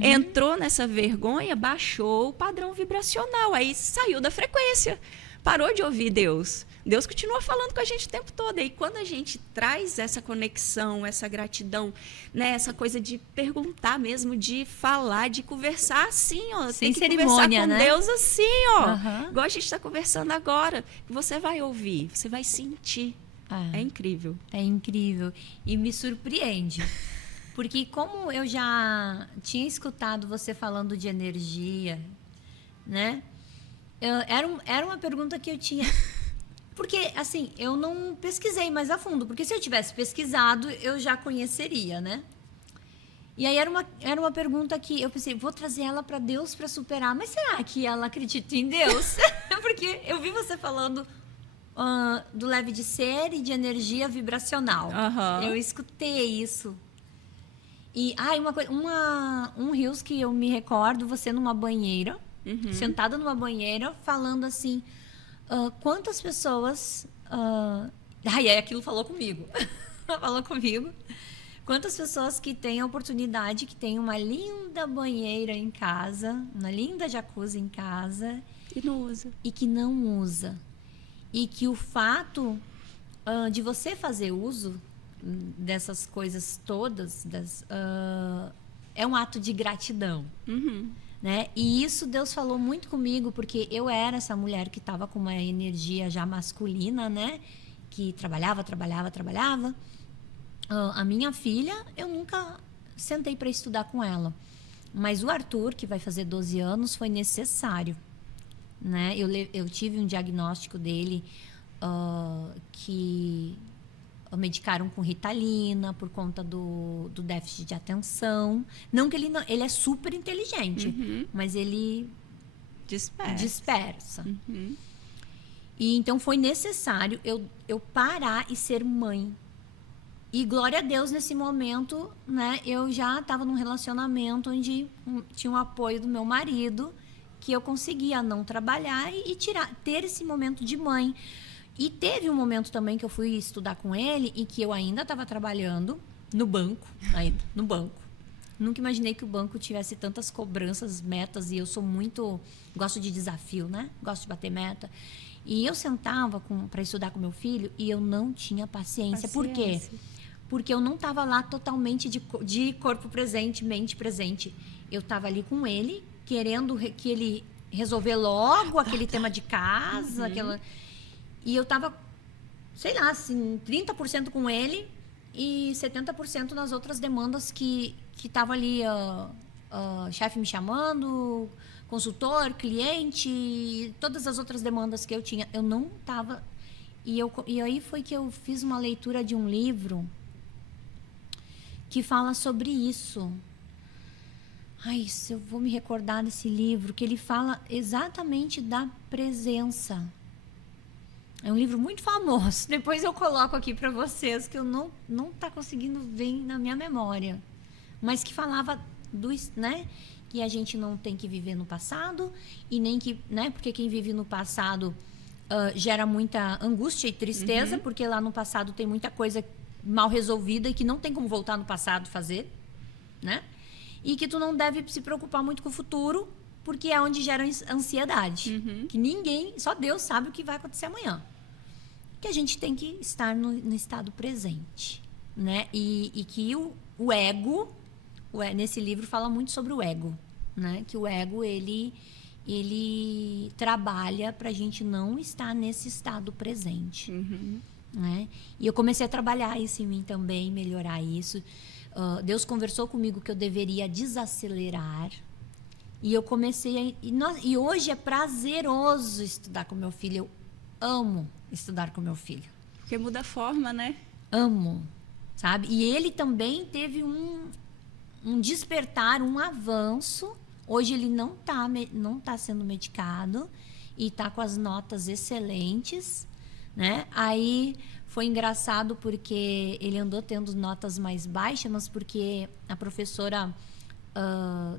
entrou nessa vergonha, baixou o padrão vibracional, aí saiu da frequência. parou de ouvir Deus. Deus continua falando com a gente o tempo todo. E quando a gente traz essa conexão, essa gratidão, né, essa coisa de perguntar mesmo, de falar, de conversar assim, ó. Sem tem que cerimônia, conversar com né? Deus assim, ó. Aham. Igual a gente está conversando agora. Você vai ouvir, você vai sentir. É incrível. É incrível. E me surpreende. Porque como eu já tinha escutado você falando de energia, né? Era uma pergunta que eu tinha... Porque, assim, eu não pesquisei mais a fundo. Porque se eu tivesse pesquisado, eu já conheceria, né? E aí era uma pergunta que eu pensei, vou trazer ela para Deus para superar. Mas será que ela acredita em Deus? Porque eu vi você falando... do leve de ser e de energia vibracional. Aham. Eu escutei isso. E um rios que eu me recordo, você numa banheira, sentada numa banheira, falando assim, quantas pessoas... aí aquilo falou comigo. Falou comigo. Quantas pessoas que têm a oportunidade, que têm uma linda banheira em casa, uma linda jacuzzi em casa... E não usa. E que não usa. E que o fato de você fazer uso dessas coisas todas é um ato de gratidão. Né? E isso Deus falou muito comigo, porque eu era essa mulher que estava com uma energia já masculina, né? Que trabalhava. A minha filha, eu nunca sentei para estudar com ela. Mas o Arthur, que vai fazer 12 anos, foi necessário. Né? Eu tive um diagnóstico dele que medicaram com Ritalina por conta do déficit de atenção. Não que ele é super inteligente, mas ele dispersa. E então foi necessário eu parar e ser mãe. E glória a Deus, nesse momento, né, eu já estava num relacionamento onde tinha o apoio do meu marido, que eu conseguia não trabalhar e ter esse momento de mãe. E teve um momento também que eu fui estudar com ele e que eu ainda estava trabalhando no banco. Nunca imaginei que o banco tivesse tantas cobranças, metas, e eu sou muito... Gosto de desafio, né? Gosto de bater meta. E eu sentava para estudar com meu filho e eu não tinha paciência. Por quê? Porque eu não estava lá totalmente de corpo presente, mente presente. Eu estava ali com ele, querendo que ele resolver logo aquele tema de casa. E eu estava, sei lá, assim, 30% com ele e 70% nas outras demandas que estavam ali, chefe me chamando, consultor, cliente, todas as outras demandas que eu tinha. Eu não estava... E aí foi que eu fiz uma leitura de um livro que fala sobre isso. Ai, se eu vou me recordar desse livro, que ele fala exatamente da presença. É um livro muito famoso. Depois eu coloco aqui para vocês, que eu não tá conseguindo ver na minha memória. Mas que falava né, que a gente não tem que viver no passado e nem que, né, porque quem vive no passado gera muita angústia e tristeza, porque lá no passado tem muita coisa mal resolvida e que não tem como voltar no passado fazer, né? E que tu não deve se preocupar muito com o futuro, porque é onde gera ansiedade. Que só Deus sabe o que vai acontecer amanhã. Que a gente tem que estar no estado presente, né? E que o ego, nesse livro fala muito sobre o ego, né? Que o ego, ele trabalha para a gente não estar nesse estado presente. Né? E eu comecei a trabalhar isso em mim também, melhorar isso. Deus conversou comigo que eu deveria desacelerar. E eu comecei e hoje é prazeroso estudar com meu filho. Eu amo estudar com meu filho. Porque muda a forma, né? Amo, sabe? E ele também teve um despertar, um avanço. Hoje ele não tá sendo medicado e está com as notas excelentes, né? Aí foi engraçado porque ele andou tendo notas mais baixas, mas porque a professora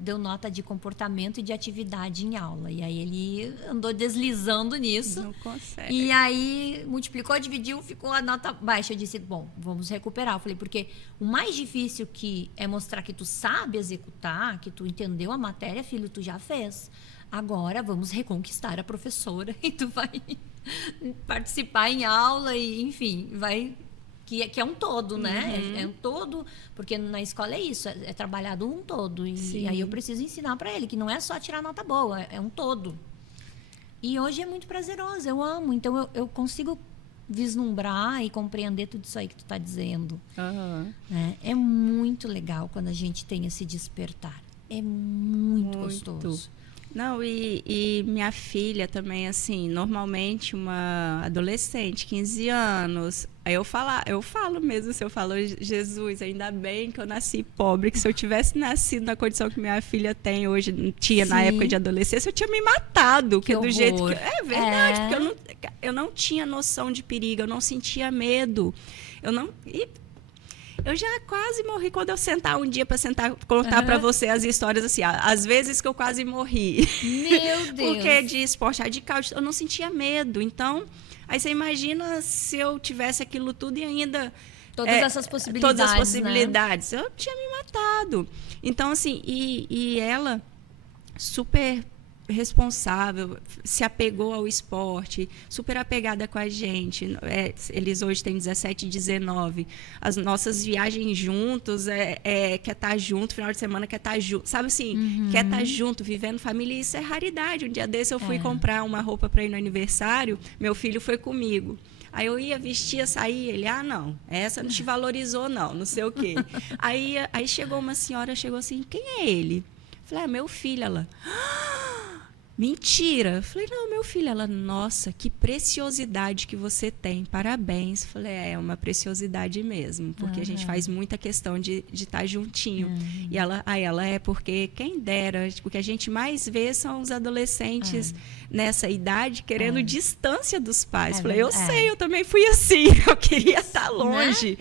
deu nota de comportamento e de atividade em aula. E aí ele andou deslizando nisso. Não consegue. E aí multiplicou, dividiu, ficou a nota baixa. Eu disse, bom, vamos recuperar. Eu falei, porque o mais difícil que é mostrar que tu sabe executar, que tu entendeu a matéria, filho, tu já fez. Agora vamos reconquistar a professora e tu vai participar em aula e, enfim, vai... Que é um todo, né? É um todo, porque na escola é isso, é trabalhado um todo. E aí eu preciso ensinar para ele que não é só tirar nota boa, é um todo. E hoje é muito prazeroso, eu amo. Então eu consigo vislumbrar e compreender tudo isso aí que tu está dizendo. Né? É muito legal quando a gente tem esse despertar. É muito gostoso. Não, e minha filha também, assim, normalmente uma adolescente, 15 anos, aí eu falo mesmo, se eu falo, Jesus, ainda bem que eu nasci pobre, que se eu tivesse nascido na condição que minha filha tem hoje, tinha na época de adolescência, eu tinha me matado, que do jeito que... É verdade, porque eu não tinha noção de perigo, eu não sentia medo, eu já quase morri quando eu sentar um dia para contar para você as histórias assim, às vezes que eu quase morri. Meu Deus. Porque de esporte radical, eu não sentia medo. Então, aí você imagina se eu tivesse aquilo tudo e ainda todas essas possibilidades, todas as possibilidades. Né? Eu tinha me matado. Então, assim, e ela super responsável, se apegou ao esporte, super apegada com a gente. Eles hoje têm 17 e 19. As nossas viagens juntos, quer estar junto, final de semana quer estar junto. Sabe assim, quer estar junto, vivendo família, e isso é raridade. Um dia desse eu fui comprar uma roupa para ir no aniversário, meu filho foi comigo. Aí eu ia, vestia, saía, ele, não, essa não te valorizou não sei o quê. Aí chegou uma senhora, chegou assim, quem é ele? Falei, meu filho. Ela... Mentira. Falei, não, meu filho. Ela, nossa, que preciosidade que você tem. Parabéns. Falei, é uma preciosidade mesmo, porque a gente faz muita questão de estar juntinho. E ela porque quem dera, o que a gente mais vê são os adolescentes nessa idade querendo distância dos pais. Falei, eu sei, eu também fui assim. Eu queria estar longe,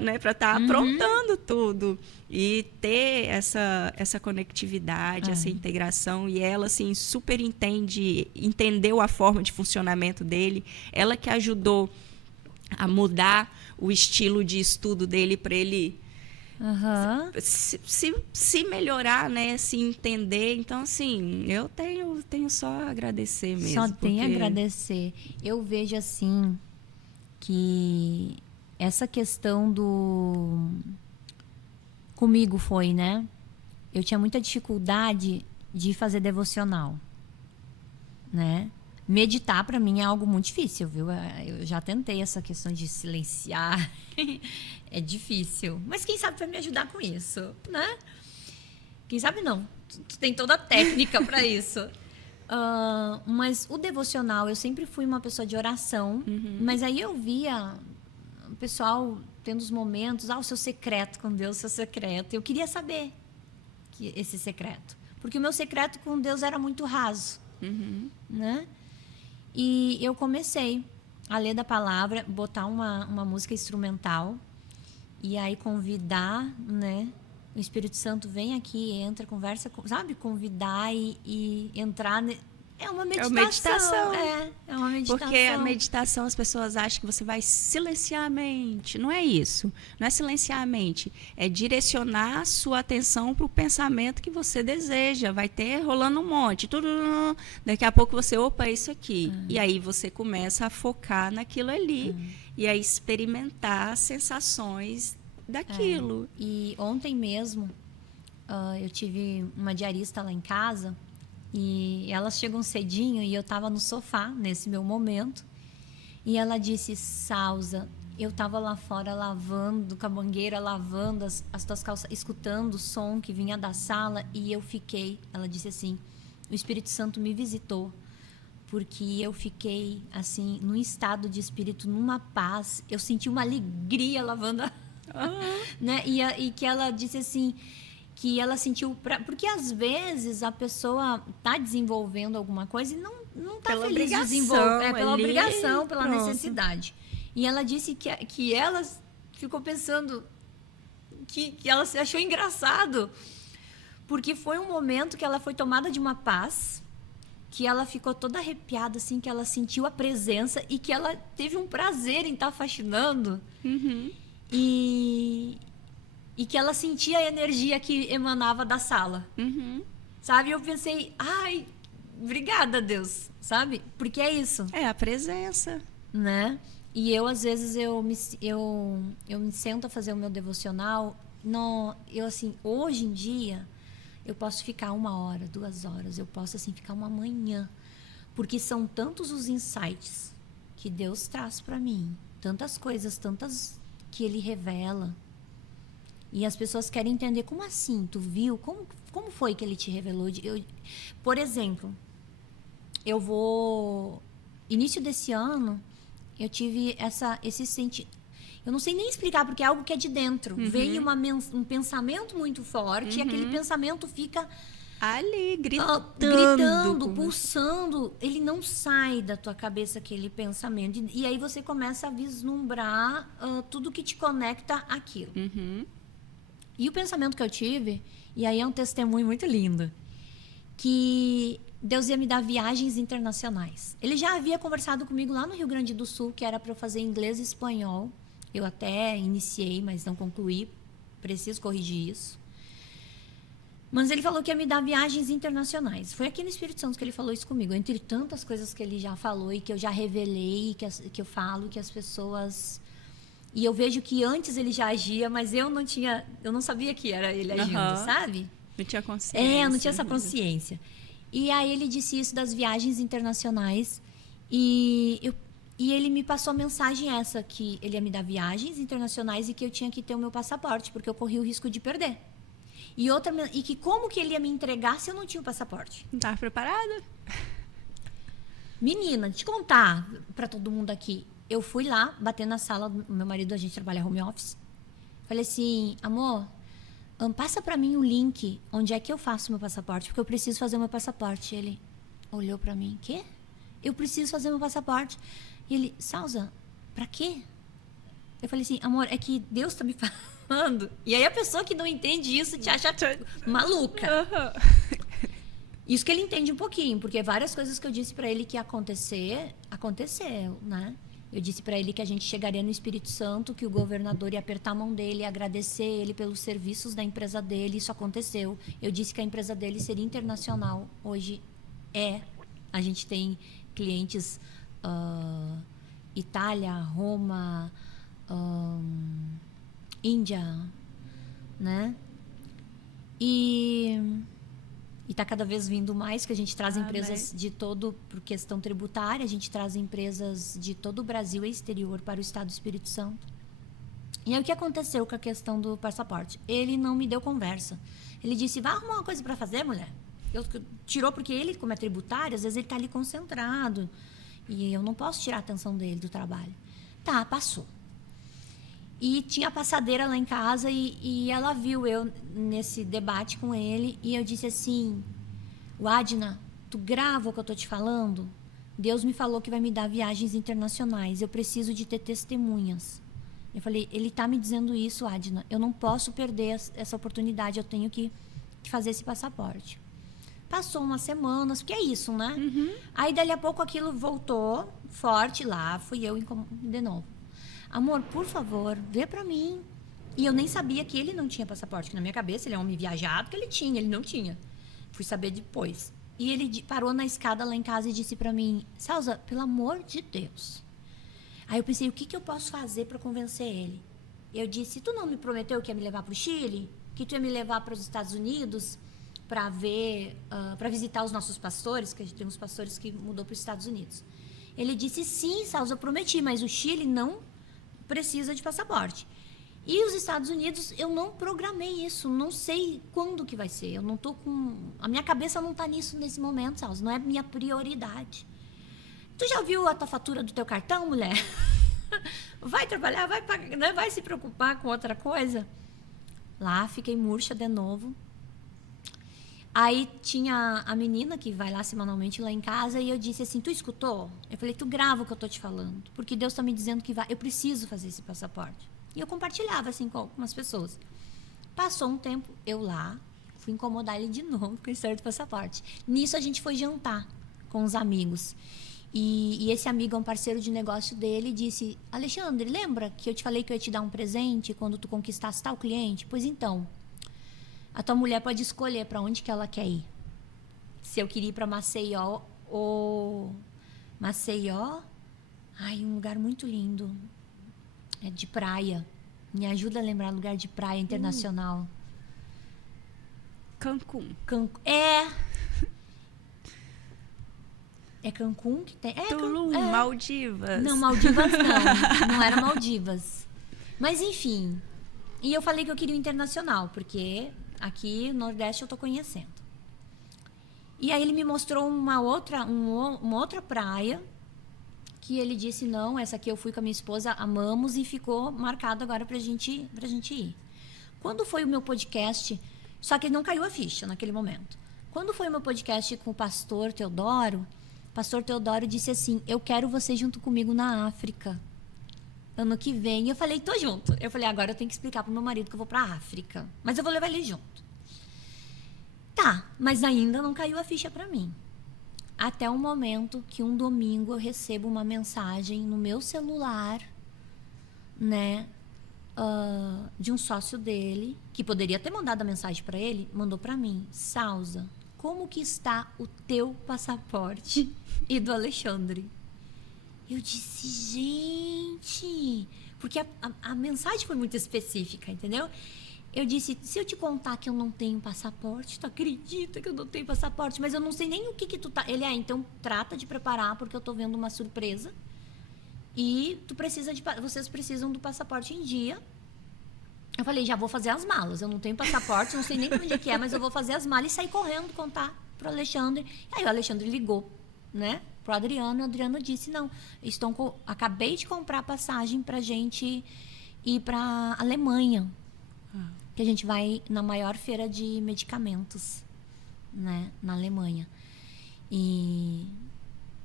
né? Para estar aprontando tudo. E ter essa conectividade, essa integração, e ela assim super entendeu a forma de funcionamento dele, ela que ajudou a mudar o estilo de estudo dele para ele se melhorar, né, se entender. Então, assim, eu tenho só a agradecer mesmo. Só tenho a agradecer. Eu vejo assim que essa questão do... Comigo foi, né? Eu tinha muita dificuldade de fazer devocional, né? Meditar para mim é algo muito difícil, viu? Eu já tentei essa questão de silenciar. É difícil. Mas quem sabe vai me ajudar com isso, né? Quem sabe não. Tu tem toda a técnica para isso. Mas o devocional, eu sempre fui uma pessoa de oração, mas aí eu via o pessoal tendo os momentos, o seu secreto com Deus, seu secreto. Eu queria saber esse secreto. Porque o meu secreto com Deus era muito raso. Né? E eu comecei a ler da palavra, botar uma música instrumental e aí convidar, né? O Espírito Santo vem aqui, entra, conversa, sabe? Convidar e entrar... É uma meditação. É uma meditação. Porque a meditação, as pessoas acham que você vai silenciar a mente. Não é isso. Não é silenciar a mente. É direcionar a sua atenção para o pensamento que você deseja. Vai ter rolando um monte. Daqui a pouco você, opa, é isso aqui. E aí você começa a focar naquilo ali. E a experimentar sensações daquilo. E ontem mesmo, eu tive uma diarista lá em casa. E elas chegam cedinho e eu estava no sofá nesse meu momento. E ela disse, Sausa, eu estava lá fora lavando, com a mangueira, lavando as tuas calças, escutando o som que vinha da sala e eu fiquei. Ela disse assim, o Espírito Santo me visitou porque eu fiquei assim, num estado de espírito, numa paz. Eu senti uma alegria lavando, né? E que ela disse assim... que ela sentiu... Porque, às vezes, a pessoa está desenvolvendo alguma coisa e não está feliz de desenvolver. Pela obrigação, pela necessidade. E ela disse que ela ficou pensando... Que ela se achou engraçado. Porque foi um momento que ela foi tomada de uma paz, que ela ficou toda arrepiada, assim, que ela sentiu a presença e que ela teve um prazer em estar faxinando. E que ela sentia a energia que emanava da sala. Sabe? Eu pensei, obrigada, Deus, sabe? Porque é isso, É a presença. né? E eu, às vezes, eu me sento a fazer o meu devocional. Eu, assim, hoje em dia, eu posso ficar 1 hora, 2 horas, eu posso, assim, ficar uma manhã. Porque são tantos os insights que Deus traz para mim. Tantas coisas, tantas que Ele revela. E as pessoas querem entender, como assim? Tu viu? Como foi que Ele te revelou? Por exemplo, início desse ano, eu tive esse sentimento. Eu não sei nem explicar, porque é algo que é de dentro. Veio um pensamento muito forte e aquele pensamento fica Ali, gritando. gritando, pulsando. Ele não sai da tua cabeça, aquele pensamento. E aí você começa a vislumbrar tudo que te conecta àquilo. E o pensamento que eu tive, e aí é um testemunho muito lindo, que Deus ia me dar viagens internacionais. Ele já havia conversado comigo lá no Rio Grande do Sul, que era para eu fazer inglês e espanhol. Eu até iniciei, mas não concluí. Preciso corrigir isso. Mas ele falou que ia me dar viagens internacionais. Foi aqui no Espírito Santo que ele falou isso comigo. Entre tantas coisas que ele já falou e que eu já revelei, que eu falo, que as pessoas... E eu vejo que antes ele já agia, mas eu não sabia que era ele agindo, sabe? Não tinha consciência. Eu não tinha essa consciência. E aí ele disse isso das viagens internacionais. E ele me passou a mensagem essa, que ele ia me dar viagens internacionais e que eu tinha que ter o meu passaporte, porque eu corria o risco de perder. E que como que ele ia me entregar se eu não tinha o passaporte? Não estava preparada? Menina, te contar para todo mundo aqui. Eu fui lá, bater na sala do meu marido, a gente trabalha home office. Falei assim, amor, passa para mim o link onde é que eu faço meu passaporte, porque eu preciso fazer meu passaporte. Ele olhou para mim, quê? Eu preciso fazer meu passaporte. E ele, Salza, para quê? Eu falei assim, amor, é que Deus tá me falando. E aí a pessoa que não entende isso te acha maluca. Isso que ele entende um pouquinho, porque várias coisas que eu disse para ele que ia acontecer, aconteceu, né? Eu disse para ele que a gente chegaria no Espírito Santo, que o governador ia apertar a mão dele e agradecer ele pelos serviços da empresa dele. Isso aconteceu. Eu disse que a empresa dele seria internacional. Hoje é. A gente tem clientes Itália, Roma, Índia, né? E está cada vez vindo mais, que a gente traz empresas de todo, por questão tributária, a gente traz empresas de todo o Brasil e exterior para o estado do Espírito Santo. E aí o que aconteceu com a questão do passaporte? Ele não me deu conversa. Ele disse, vai arrumar uma coisa para fazer, mulher. Tirou porque ele, como é tributário, às vezes ele está ali concentrado. E eu não posso tirar a atenção dele do trabalho. Tá, passou. E tinha a passadeira lá em casa e ela viu eu nesse debate com ele. E eu disse assim, Adna, tu grava o que eu tô te falando? Deus me falou que vai me dar viagens internacionais. Eu preciso de ter testemunhas. Eu falei, ele tá me dizendo isso, Adna. Eu não posso perder essa oportunidade. Eu tenho que fazer esse passaporte. Passou umas semanas, porque é isso, né? Aí, dali a pouco, aquilo voltou forte lá. Fui eu de novo. Amor, por favor, vê pra mim. E eu nem sabia que ele não tinha passaporte. Que na minha cabeça, ele é um homem viajado, que ele não tinha. Fui saber depois. E ele parou na escada lá em casa e disse pra mim, Salza, pelo amor de Deus. Aí eu pensei, o que eu posso fazer pra convencer ele? Eu disse, tu não me prometeu que ia me levar pro Chile? Que tu ia me levar para os Estados Unidos para ver, para visitar os nossos pastores, que a gente tem uns pastores que mudou para os Estados Unidos. Ele disse, sim, Salza, eu prometi, mas o Chile não precisa de passaporte. E os Estados Unidos, eu não programei isso, não sei quando que vai ser. Eu não tô com... A minha cabeça não tá nisso nesse momento, Salza, não é minha prioridade. Tu já viu a tua fatura do teu cartão, mulher? Vai trabalhar, vai pagar, né? Vai se preocupar com outra coisa? Lá, fiquei murcha de novo. Aí tinha a menina que vai lá semanalmente lá em casa e eu disse assim, tu escutou? Eu falei, tu grava o que eu tô te falando, porque Deus tá me dizendo que eu preciso fazer esse passaporte. E eu compartilhava assim com algumas pessoas. Passou um tempo, eu lá, fui incomodar ele de novo com a história do passaporte. Nisso a gente foi jantar com os amigos. E esse amigo é um parceiro de negócio dele e disse, Alexandre, lembra que eu te falei que eu ia te dar um presente quando tu conquistasse tal cliente? Pois então, a tua mulher pode escolher para onde que ela quer ir. se eu queria ir para Maceió ou... Maceió? Ai, um lugar muito lindo. É de praia. Me ajuda a lembrar lugar de praia internacional. Cancún. É Cancún que tem? Tulum, Maldivas. Não, Maldivas não. Não era Maldivas. Mas, enfim. E eu falei que eu queria o internacional, porque aqui no Nordeste eu tô conhecendo. E aí ele me mostrou uma outra praia, que ele disse, não, essa aqui eu fui com a minha esposa, amamos, e ficou marcado agora pra gente ir. Quando foi o meu podcast, só que não caiu a ficha naquele momento. Quando foi o meu podcast com o pastor Teodoro disse assim, eu quero você junto comigo na África, ano que vem. E eu falei, tô junto. Eu falei, agora eu tenho que explicar pro meu marido que eu vou pra África, mas eu vou levar ele junto. Tá, mas ainda não caiu a ficha pra mim. Até o momento que um domingo eu recebo uma mensagem no meu celular, né, de um sócio dele, que poderia ter mandado a mensagem para ele, mandou para mim, Sausa, como que está o teu passaporte e do Alexandre? Eu disse, gente, porque a mensagem foi muito específica, entendeu? Eu disse, se eu te contar que eu não tenho passaporte, tu acredita que eu não tenho passaporte? Mas eu não sei nem o que tu tá... Ele, então trata de preparar, porque eu tô vendo uma surpresa. E vocês precisam do passaporte em dia. Eu falei, já vou fazer as malas. Eu não tenho passaporte, não sei nem onde é que é, mas eu vou fazer as malas e sair correndo contar pro Alexandre. E aí o Alexandre ligou, né, pro Adriano. O Adriano disse, não, acabei de comprar a passagem pra gente ir pra Alemanha. Que a gente vai na maior feira de medicamentos, né, na Alemanha. E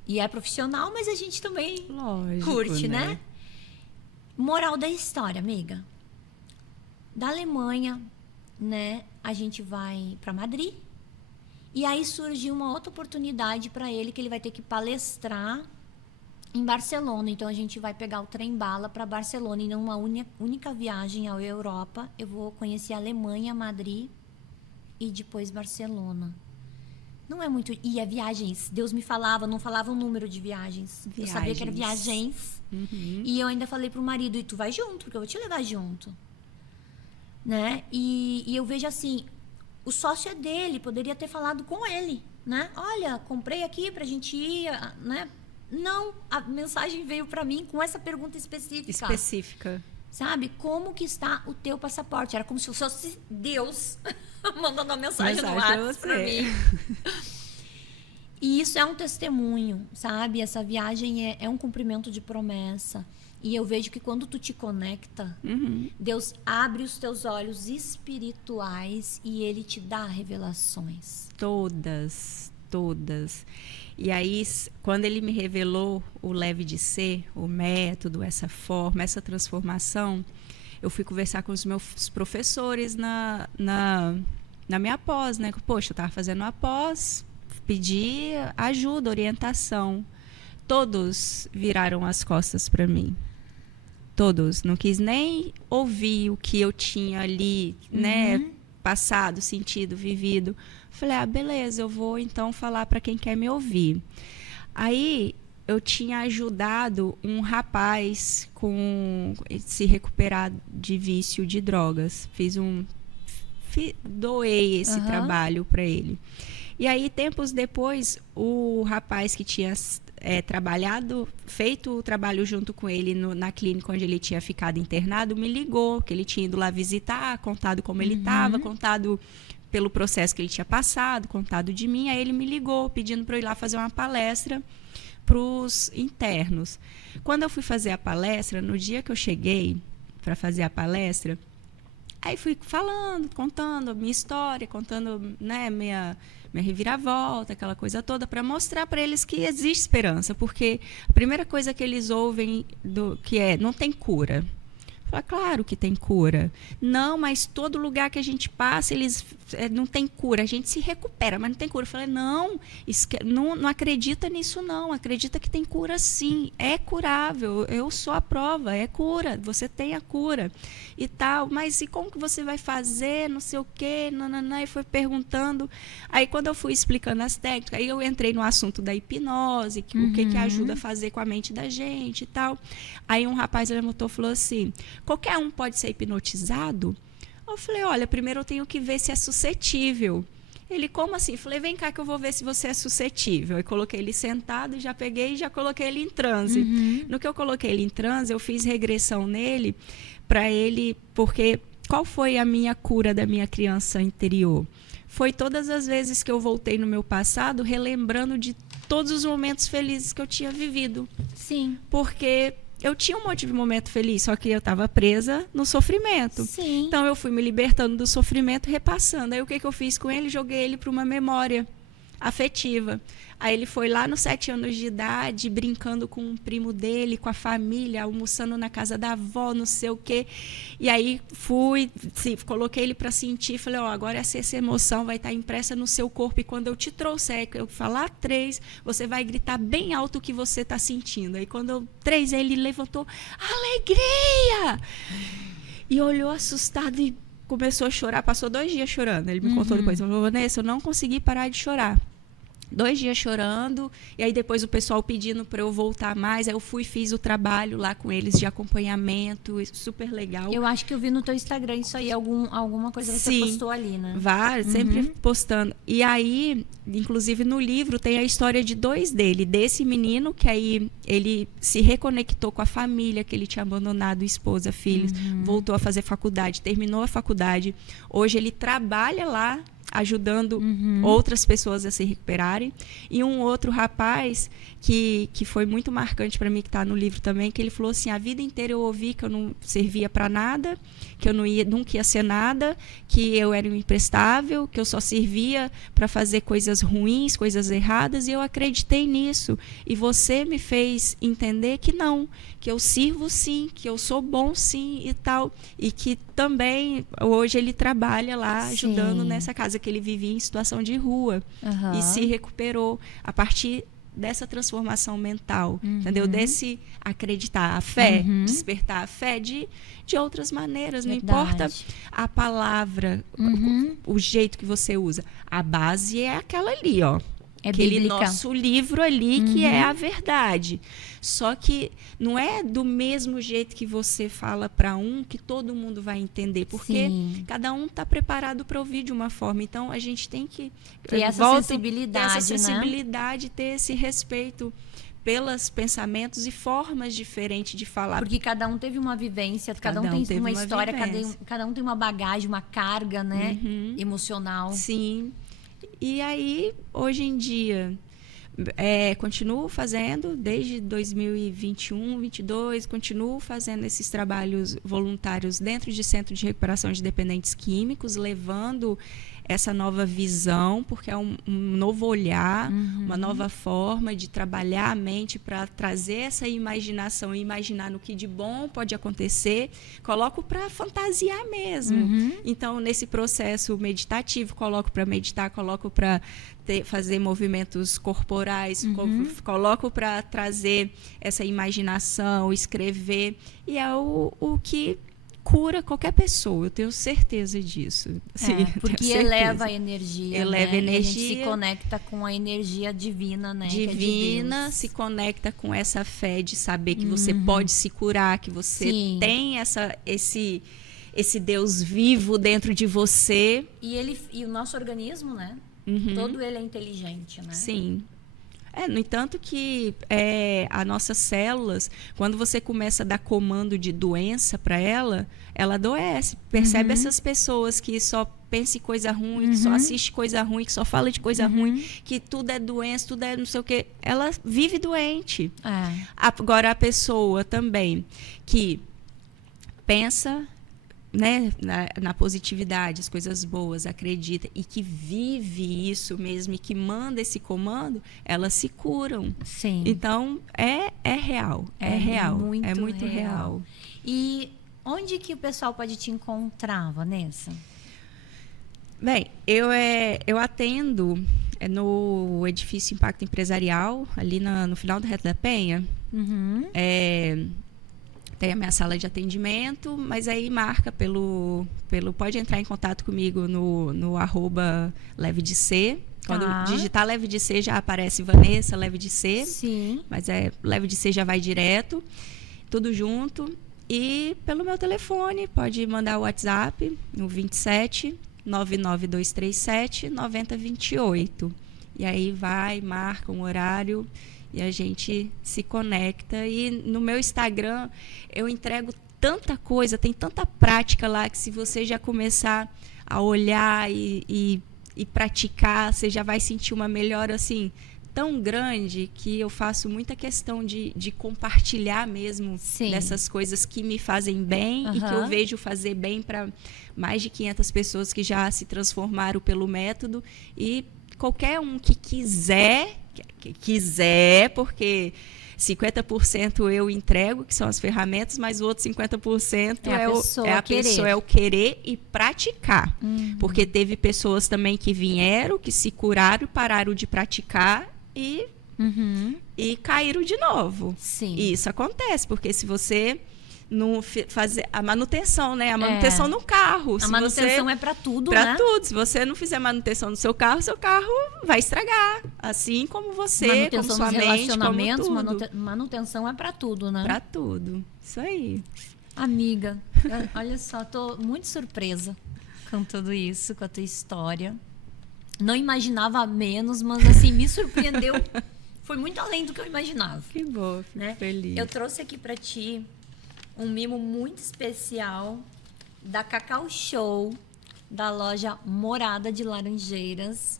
é profissional, mas a gente também curte, né? Moral da história, amiga. Da Alemanha, né, a gente vai para Madrid. E aí surgiu uma outra oportunidade para ele, que ele vai ter que palestrar em Barcelona. Então a gente vai pegar o trem-bala para Barcelona, e numa única viagem à Europa eu vou conhecer a Alemanha, Madrid e depois Barcelona. Não é muito... E é viagens. Deus me falava, não falava o número de viagens. Eu sabia que era viagens. Uhum. E eu ainda falei pro marido, e tu vai junto, porque eu vou te levar junto. Né? E eu vejo assim, o sócio é dele, poderia ter falado com ele, né? Olha, comprei aqui pra gente ir, né? Não, a mensagem veio para mim com essa pergunta específica. Sabe? Como que está o teu passaporte? Era como se fosse Deus mandando uma mensagem no WhatsApp para mim. E isso é um testemunho, sabe? Essa viagem é um cumprimento de promessa. E eu vejo que quando tu te conecta, Deus abre os teus olhos espirituais e Ele te dá revelações. Todas. E aí, quando ele me revelou o leve de ser, o método, essa forma, essa transformação, eu fui conversar com os meus professores na minha pós, né? Poxa, eu estava fazendo a pós, pedi ajuda, orientação. Todos viraram as costas para mim. Todos. Não quis nem ouvir o que eu tinha ali, né? Passado, sentido, vivido. Falei, beleza, eu vou então falar para quem quer me ouvir. Aí eu tinha ajudado um rapaz com se recuperar de vício de drogas. Doei esse trabalho para ele. E aí, tempos depois, o rapaz que tinha feito o trabalho junto com ele na clínica onde ele tinha ficado internado, me ligou, que ele tinha ido lá visitar, contado como ele estava, contado pelo processo que ele tinha passado, contado de mim. Aí ele me ligou pedindo para eu ir lá fazer uma palestra para os internos. Quando eu fui fazer a palestra, no dia que eu cheguei para fazer a palestra, aí fui falando, contando a minha história, contando, né, minha reviravolta, aquela coisa toda, para mostrar para eles que existe esperança, porque a primeira coisa que eles ouvem que não tem cura. Fala, claro que tem cura. Não, mas todo lugar que a gente passa, eles não tem cura. A gente se recupera, mas não tem cura. Eu falei, não, não acredita nisso não. Acredita que tem cura sim. É curável. Eu sou a prova. É cura. Você tem a cura. E tal. Mas e como que você vai fazer? Não sei o quê. Nananã, e foi perguntando. Aí quando eu fui explicando as técnicas, aí eu entrei no assunto da hipnose, o que ajuda a fazer com a mente da gente e tal. Aí um rapaz levantou e falou assim, qualquer um pode ser hipnotizado? Eu falei, olha, primeiro eu tenho que ver se é suscetível. Ele, como assim? Eu falei, vem cá que eu vou ver se você é suscetível. Aí coloquei ele sentado, já peguei e já coloquei ele em transe. No que eu coloquei ele em transe, eu fiz regressão nele, para ele, porque qual foi a minha cura da minha criança interior? Foi todas as vezes que eu voltei no meu passado, relembrando de todos os momentos felizes que eu tinha vivido. Sim. Porque eu tinha um monte de momento feliz, só que eu estava presa no sofrimento. Sim. Então eu fui me libertando do sofrimento, repassando. Aí o que eu fiz com ele? Joguei ele para uma memória afetiva. Aí ele foi lá nos 7 anos de idade, brincando com um primo dele, com a família, almoçando na casa da avó, não sei o quê. E aí coloquei ele para sentir, falei, agora essa emoção vai estar impressa no seu corpo, e quando eu te trouxer, eu falar 3, você vai gritar bem alto o que você está sentindo. Aí quando eu 3, ele levantou, alegria! E olhou assustado e começou a chorar, passou 2 dias chorando. Ele me contou depois, falou, Vanessa, eu não consegui parar de chorar. 2 dias chorando, e aí depois o pessoal pedindo para eu voltar mais, aí eu fiz o trabalho lá com eles de acompanhamento, super legal. Eu acho que eu vi no teu Instagram isso aí, alguma coisa que você postou ali, né? Vários, sempre postando. E aí, inclusive no livro, tem a história de 2 dele, desse menino, que aí ele se reconectou com a família, que ele tinha abandonado, esposa, filhos, voltou a fazer faculdade, terminou a faculdade, hoje ele trabalha lá, ajudando outras pessoas a se recuperarem. E um outro rapaz que foi muito marcante para mim, que está no livro também, que ele falou assim, a vida inteira eu ouvi que eu não servia para nada, que eu nunca ia ser nada, que eu era um imprestável, que eu só servia para fazer coisas ruins, coisas erradas, e eu acreditei nisso. E você me fez entender que não, que eu sirvo sim, que eu sou bom sim e tal. E que também, hoje ele trabalha lá, ajudando nessa casa, que ele vivia em situação de rua e se recuperou a partir dessa transformação mental, entendeu? Desse acreditar, a fé, despertar a fé de outras maneiras. Não importa a palavra, o jeito que você usa. A base é aquela ali, ó. Aquele bíblica. Nosso livro ali, que é a verdade. Só que não é do mesmo jeito que você fala para um que todo mundo vai entender, porque cada um está preparado para ouvir de uma forma. Então a gente tem que ter essa sensibilidade, ter esse respeito pelos pensamentos e formas diferentes de falar. Porque cada um teve uma vivência, cada um tem uma história, cada um tem uma bagagem, uma carga, né, emocional. Sim. E aí, hoje em dia, continuo fazendo, desde 2021, 2022, continuo fazendo esses trabalhos voluntários dentro de centro de recuperação de dependentes químicos, levando essa nova visão, porque é um novo olhar, uma nova forma de trabalhar a mente para trazer essa imaginação e imaginar no que de bom pode acontecer. Coloco para fantasiar mesmo. Então, nesse processo meditativo, coloco para meditar, coloco para fazer movimentos corporais, coloco para trazer essa imaginação, escrever. E é o que cura qualquer pessoa, eu tenho certeza disso. Sim, porque eleva a energia. Eleva a energia. E a gente se conecta com a energia divina, né? Divina, que é de se conecta com essa fé de saber que você pode se curar, que você tem esse Deus vivo dentro de você. E o nosso organismo, né? Todo ele é inteligente, né? Sim. No entanto que as nossas células, quando você começa a dar comando de doença para ela adoece. Percebe essas pessoas que só pensa em coisa ruim, que só assiste coisa ruim, que só fala de coisa ruim, que tudo é doença, tudo é não sei o quê. Ela vive doente. Agora, a pessoa também que pensa, né, na positividade, as coisas boas, acredita e que vive isso mesmo e que manda esse comando, elas se curam. Sim. Então, é real. É real. Muito é muito real. E onde que o pessoal pode te encontrar, Vanessa? Bem, eu atendo no edifício Impacto Empresarial, ali no final do Reto da Penha. Uhum. Tem a minha sala de atendimento, mas aí marca pode entrar em contato comigo no @leve-de-ser. Quando digitar Leve de Ser, já aparece Vanessa Leve de Ser. Sim. Mas Leve de Ser já vai direto, tudo junto. E pelo meu telefone, pode mandar o WhatsApp no 27 99237 9028. E aí marca um horário e a gente se conecta. E no meu Instagram eu entrego tanta coisa, tem tanta prática lá que se você já começar a olhar e praticar, você já vai sentir uma melhora assim tão grande que eu faço muita questão de compartilhar mesmo dessas coisas que me fazem bem e que eu vejo fazer bem para mais de 500 pessoas que já se transformaram pelo método. E qualquer um que quiser, porque 50% eu entrego, que são as ferramentas, mas o outro 50% é o querer e praticar. Porque teve pessoas também que vieram, que se curaram e pararam de praticar e caíram de novo. Sim. E isso acontece, porque se você não fazer a manutenção, né? A manutenção no carro. A manutenção é para tudo, né? Para tudo. Se você não fizer manutenção no seu carro vai estragar. Assim como você, como sua mente, como tudo. Manutenção é para tudo, né? Para tudo. Isso aí. Amiga, olha só, tô muito surpresa com tudo isso, com a tua história. Não imaginava menos, mas assim, me surpreendeu. Foi muito além do que eu imaginava. Que bom, fico feliz. Eu trouxe aqui para ti um mimo muito especial da Cacau Show, da loja Morada de Laranjeiras,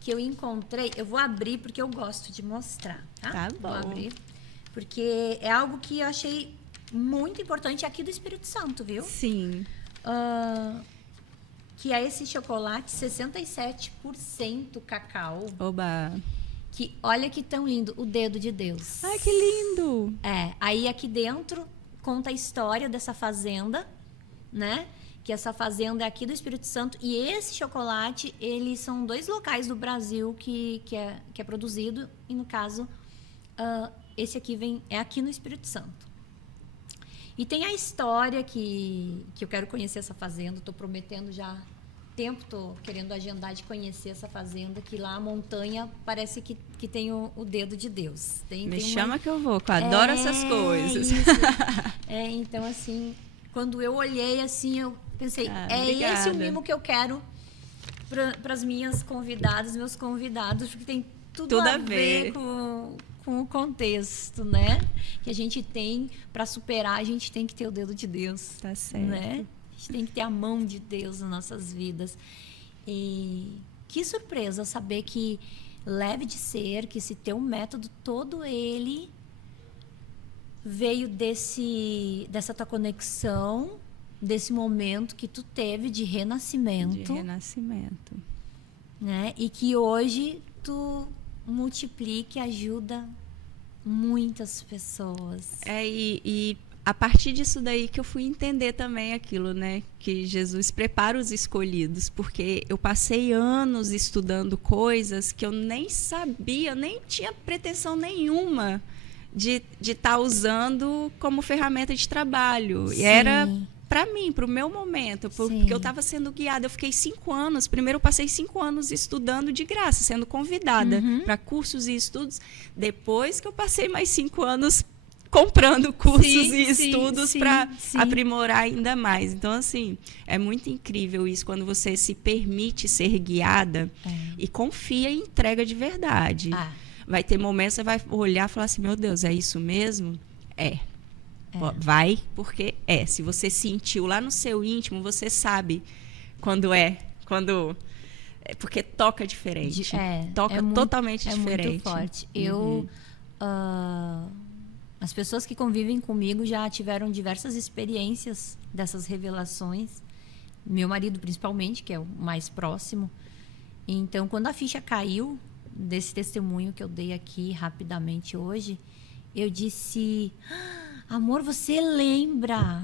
que eu encontrei. Eu vou abrir porque eu gosto de mostrar, tá? Tá bom. Vou abrir, porque é algo que eu achei muito importante aqui do Espírito Santo, viu? Sim. Que é esse chocolate 67% cacau. Oba! Que olha que tão lindo, o dedo de Deus. Ai, que lindo! Aí aqui dentro conta a história dessa fazenda, né? Que essa fazenda é aqui do Espírito Santo. E esse chocolate, eles são 2 locais do Brasil que é produzido. E no caso, esse aqui é aqui no Espírito Santo. E tem a história que eu quero conhecer essa fazenda. Estou prometendo já tempo, estou querendo agendar de conhecer essa fazenda, que lá a montanha parece que tem o dedo de Deus. Me chama que eu vou, que eu adoro essas coisas. Então, assim, quando eu olhei, assim, eu pensei, obrigada. Esse o mimo que eu quero para as minhas convidadas, meus convidados, porque tem tudo a ver com o contexto, né? Que a gente tem para superar, a gente tem que ter o dedo de Deus. Tá certo. Né? A gente tem que ter a mão de Deus nas nossas vidas. E que surpresa saber que Leve de Ser, que esse teu método todo ele veio dessa tua conexão, desse momento que tu teve de renascimento. Né? E que hoje tu multiplica e ajuda muitas pessoas. E a partir disso daí que eu fui entender também aquilo, né? Que Jesus prepara os escolhidos, porque eu passei anos estudando coisas que eu nem sabia, nem tinha pretensão nenhuma de estar usando como ferramenta de trabalho. Sim. E era para mim, para o meu momento, porque eu estava sendo guiada. Eu fiquei 5 anos, primeiro eu passei 5 anos estudando de graça, sendo convidada para cursos e estudos. Depois que eu passei mais 5 anos comprando cursos e estudos para aprimorar ainda mais. Então, assim, é muito incrível isso, quando você se permite ser guiada e confia e entrega de verdade. Vai ter momentos que você vai olhar e falar assim, meu Deus, é isso mesmo? Vai, porque se você sentiu lá no seu íntimo, você sabe quando porque toca diferente. Toca totalmente diferente. É muito forte. As pessoas que convivem comigo já tiveram diversas experiências dessas revelações. Meu marido, principalmente, que é o mais próximo. Então, quando a ficha caiu desse testemunho que eu dei aqui rapidamente hoje, eu disse, amor, você lembra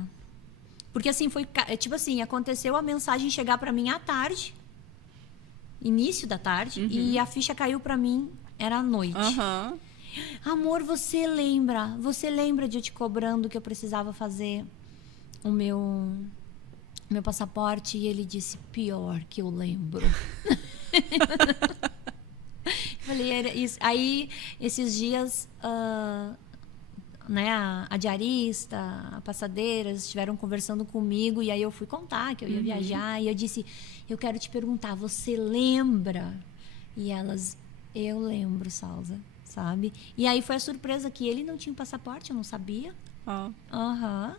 Porque assim, tipo assim, aconteceu a mensagem chegar pra mim à tarde, início da tarde, e a ficha caiu pra mim, era à noite. Aham. Amor, você lembra de eu te cobrando que eu precisava fazer o meu passaporte? E ele disse, pior que eu lembro. Falei, era isso. Aí, esses dias, né, a diarista, a passadeira, estiveram conversando comigo, e aí eu fui contar que eu ia viajar, e eu disse, eu quero te perguntar, você lembra? E elas, eu lembro, Salza, sabe? E aí foi a surpresa que ele não tinha passaporte, eu não sabia. Ó. Aham.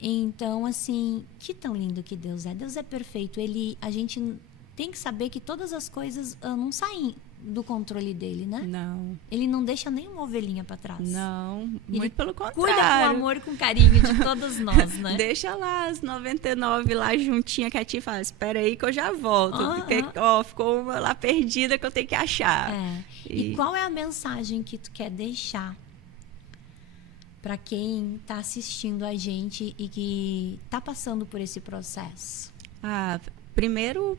Então, assim, que tão lindo que Deus é. Deus é perfeito. A gente tem que saber que todas as coisas não saem do controle dele, né? Não. Ele não deixa nenhuma ovelhinha para trás. Não, Ele muito pelo contrário. cuida com amor e com carinho de todos nós, né? Deixa lá as 99 lá juntinha que a tia fala, espera aí que eu já volto. Porque, ficou uma lá perdida que eu tenho que achar. É. E qual é a mensagem que tu quer deixar para quem está assistindo a gente e que está passando por esse processo? Primeiro,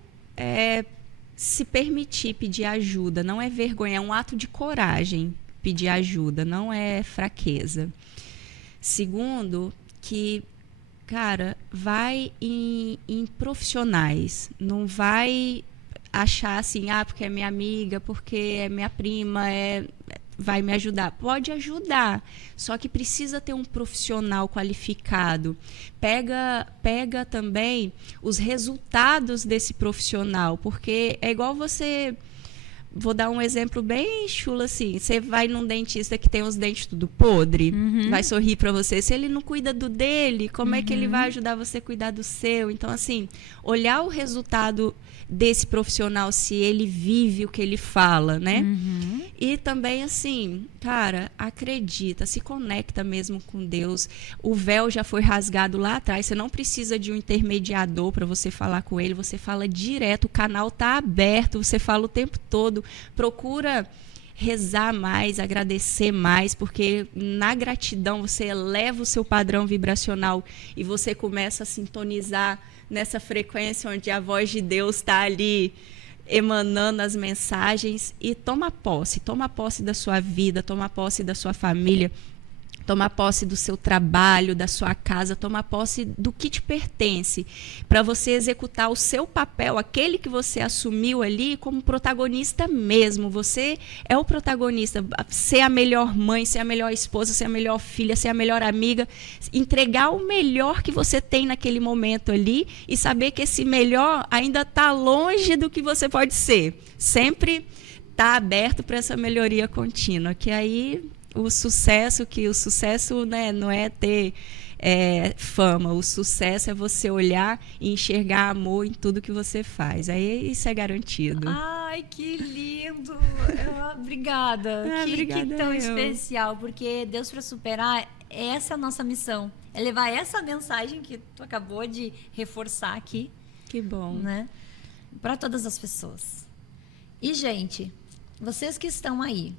se permitir pedir ajuda. Não é vergonha, é um ato de coragem pedir ajuda, não é fraqueza. Segundo, que, cara, vai em profissionais. Não vai achar assim, porque é minha amiga, porque é minha prima, vai me ajudar. Pode ajudar, só que precisa ter um profissional qualificado. Pega também os resultados desse profissional, porque é igual você... Vou dar um exemplo bem chulo assim. Você vai num dentista que tem os dentes tudo podre, vai sorrir para você. Se ele não cuida do dele, como é que ele vai ajudar você a cuidar do seu? Então, assim, olhar o resultado desse profissional, se ele vive o que ele fala, né? E também, assim, cara, acredita, se conecta mesmo com Deus. O véu já foi rasgado lá atrás. Você não precisa de um intermediador para você falar com ele. Você fala direto, o canal tá aberto, você fala o tempo todo. Procura rezar mais, agradecer mais, porque na gratidão você eleva o seu padrão vibracional e você começa a sintonizar nessa frequência onde a voz de Deus está ali emanando as mensagens. E toma posse da sua vida, toma posse da sua família, toma posse do seu trabalho, da sua casa, toma posse do que te pertence, para você executar o seu papel, aquele que você assumiu ali como protagonista mesmo. Você é o protagonista, ser a melhor mãe, ser a melhor esposa, ser a melhor filha, ser a melhor amiga, entregar o melhor que você tem naquele momento ali e saber que esse melhor ainda está longe do que você pode ser. Sempre está aberto para essa melhoria contínua, que aí... O sucesso, né, não é ter fama. O sucesso é você olhar e enxergar amor em tudo que você faz. Aí isso é garantido. Ai, que lindo! Obrigada. Obrigada que tão especial, porque Deus para superar, essa é a nossa missão. É levar essa mensagem que tu acabou de reforçar aqui. Que bom. Né? Para todas as pessoas. E, gente, vocês que estão aí,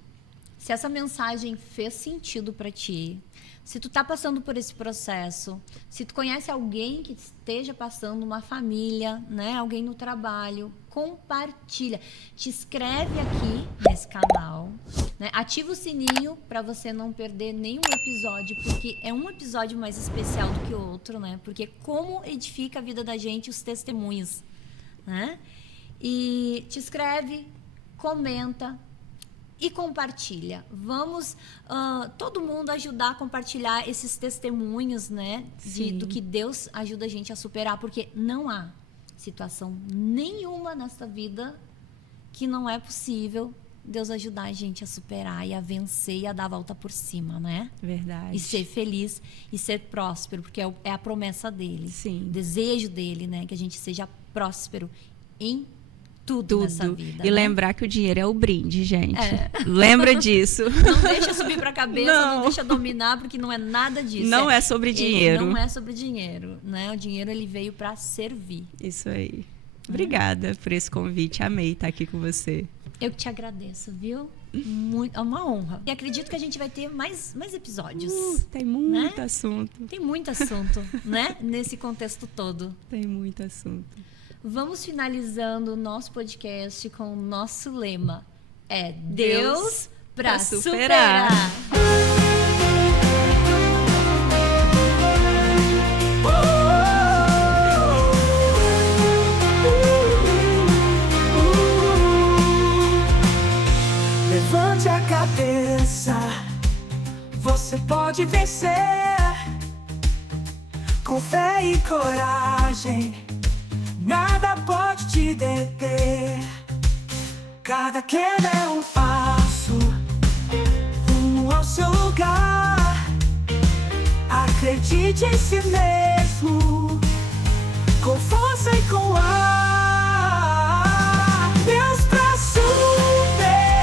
se essa mensagem fez sentido para ti, se tu tá passando por esse processo, se tu conhece alguém que esteja passando, uma família, né, alguém no trabalho, compartilha. Te inscreve aqui nesse canal, né? Ativa o sininho para você não perder nenhum episódio, porque é um episódio mais especial do que o outro, né? Porque como edifica a vida da gente os testemunhos, né? E te inscreve, comenta e compartilha. Vamos todo mundo ajudar a compartilhar esses testemunhos, né? Do que Deus ajuda a gente a superar, porque não há situação nenhuma nessa vida que não é possível Deus ajudar a gente a superar e a vencer e a dar a volta por cima, né? Verdade. E ser feliz e ser próspero, porque é a promessa dele. Sim. O desejo dele, né? Que a gente seja próspero em tudo nessa vida. E né? lembrar que o dinheiro é o brinde, gente. Lembra disso. Não deixa subir para a cabeça, não deixa dominar, porque não é nada disso. Não é sobre dinheiro. Não é sobre dinheiro, né? O dinheiro ele veio para servir. Isso aí. Obrigada por esse convite. Amei estar aqui com você. Eu que te agradeço, viu? É uma honra. E acredito que a gente vai ter mais episódios. Tem muito né? assunto. Tem muito assunto, né? Nesse contexto todo. Tem muito assunto. Vamos finalizando o nosso podcast com o nosso lema. É Deus pra superar. Levante a cabeça, você pode vencer. Com fé e coragem, nada pode te deter. Cada queda é um passo rumo ao seu lugar. Acredite em si mesmo, com força e com ar. Deus pra superar,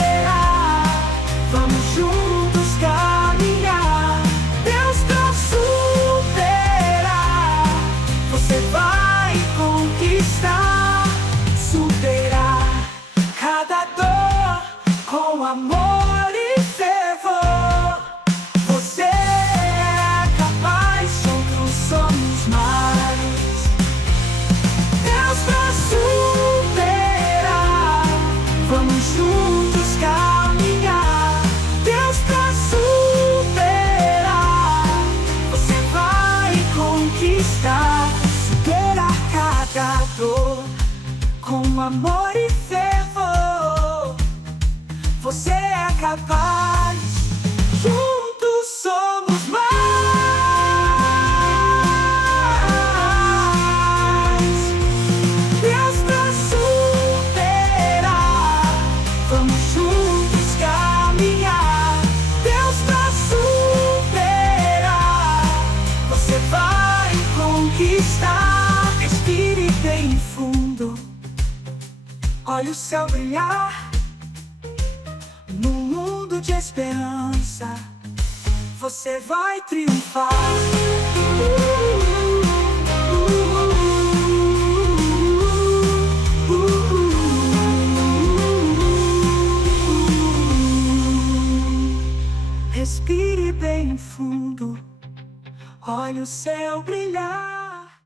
vamos juntos caminhar. Deus pra superar, você vai conquistar. Superar cada dor com amor e fervor. Você é capaz, juntos somos mais. Deus pra superar, vamos juntos caminhar. Deus pra superar, você vai conquistar. Superar cada dor com amor e fervor. Você é capaz, juntos somos mais. Deus pra superar, vamos juntos caminhar. Deus pra superar, você vai conquistar. Respire bem fundo, olhe o céu brilhar. No mundo de esperança, você vai triunfar.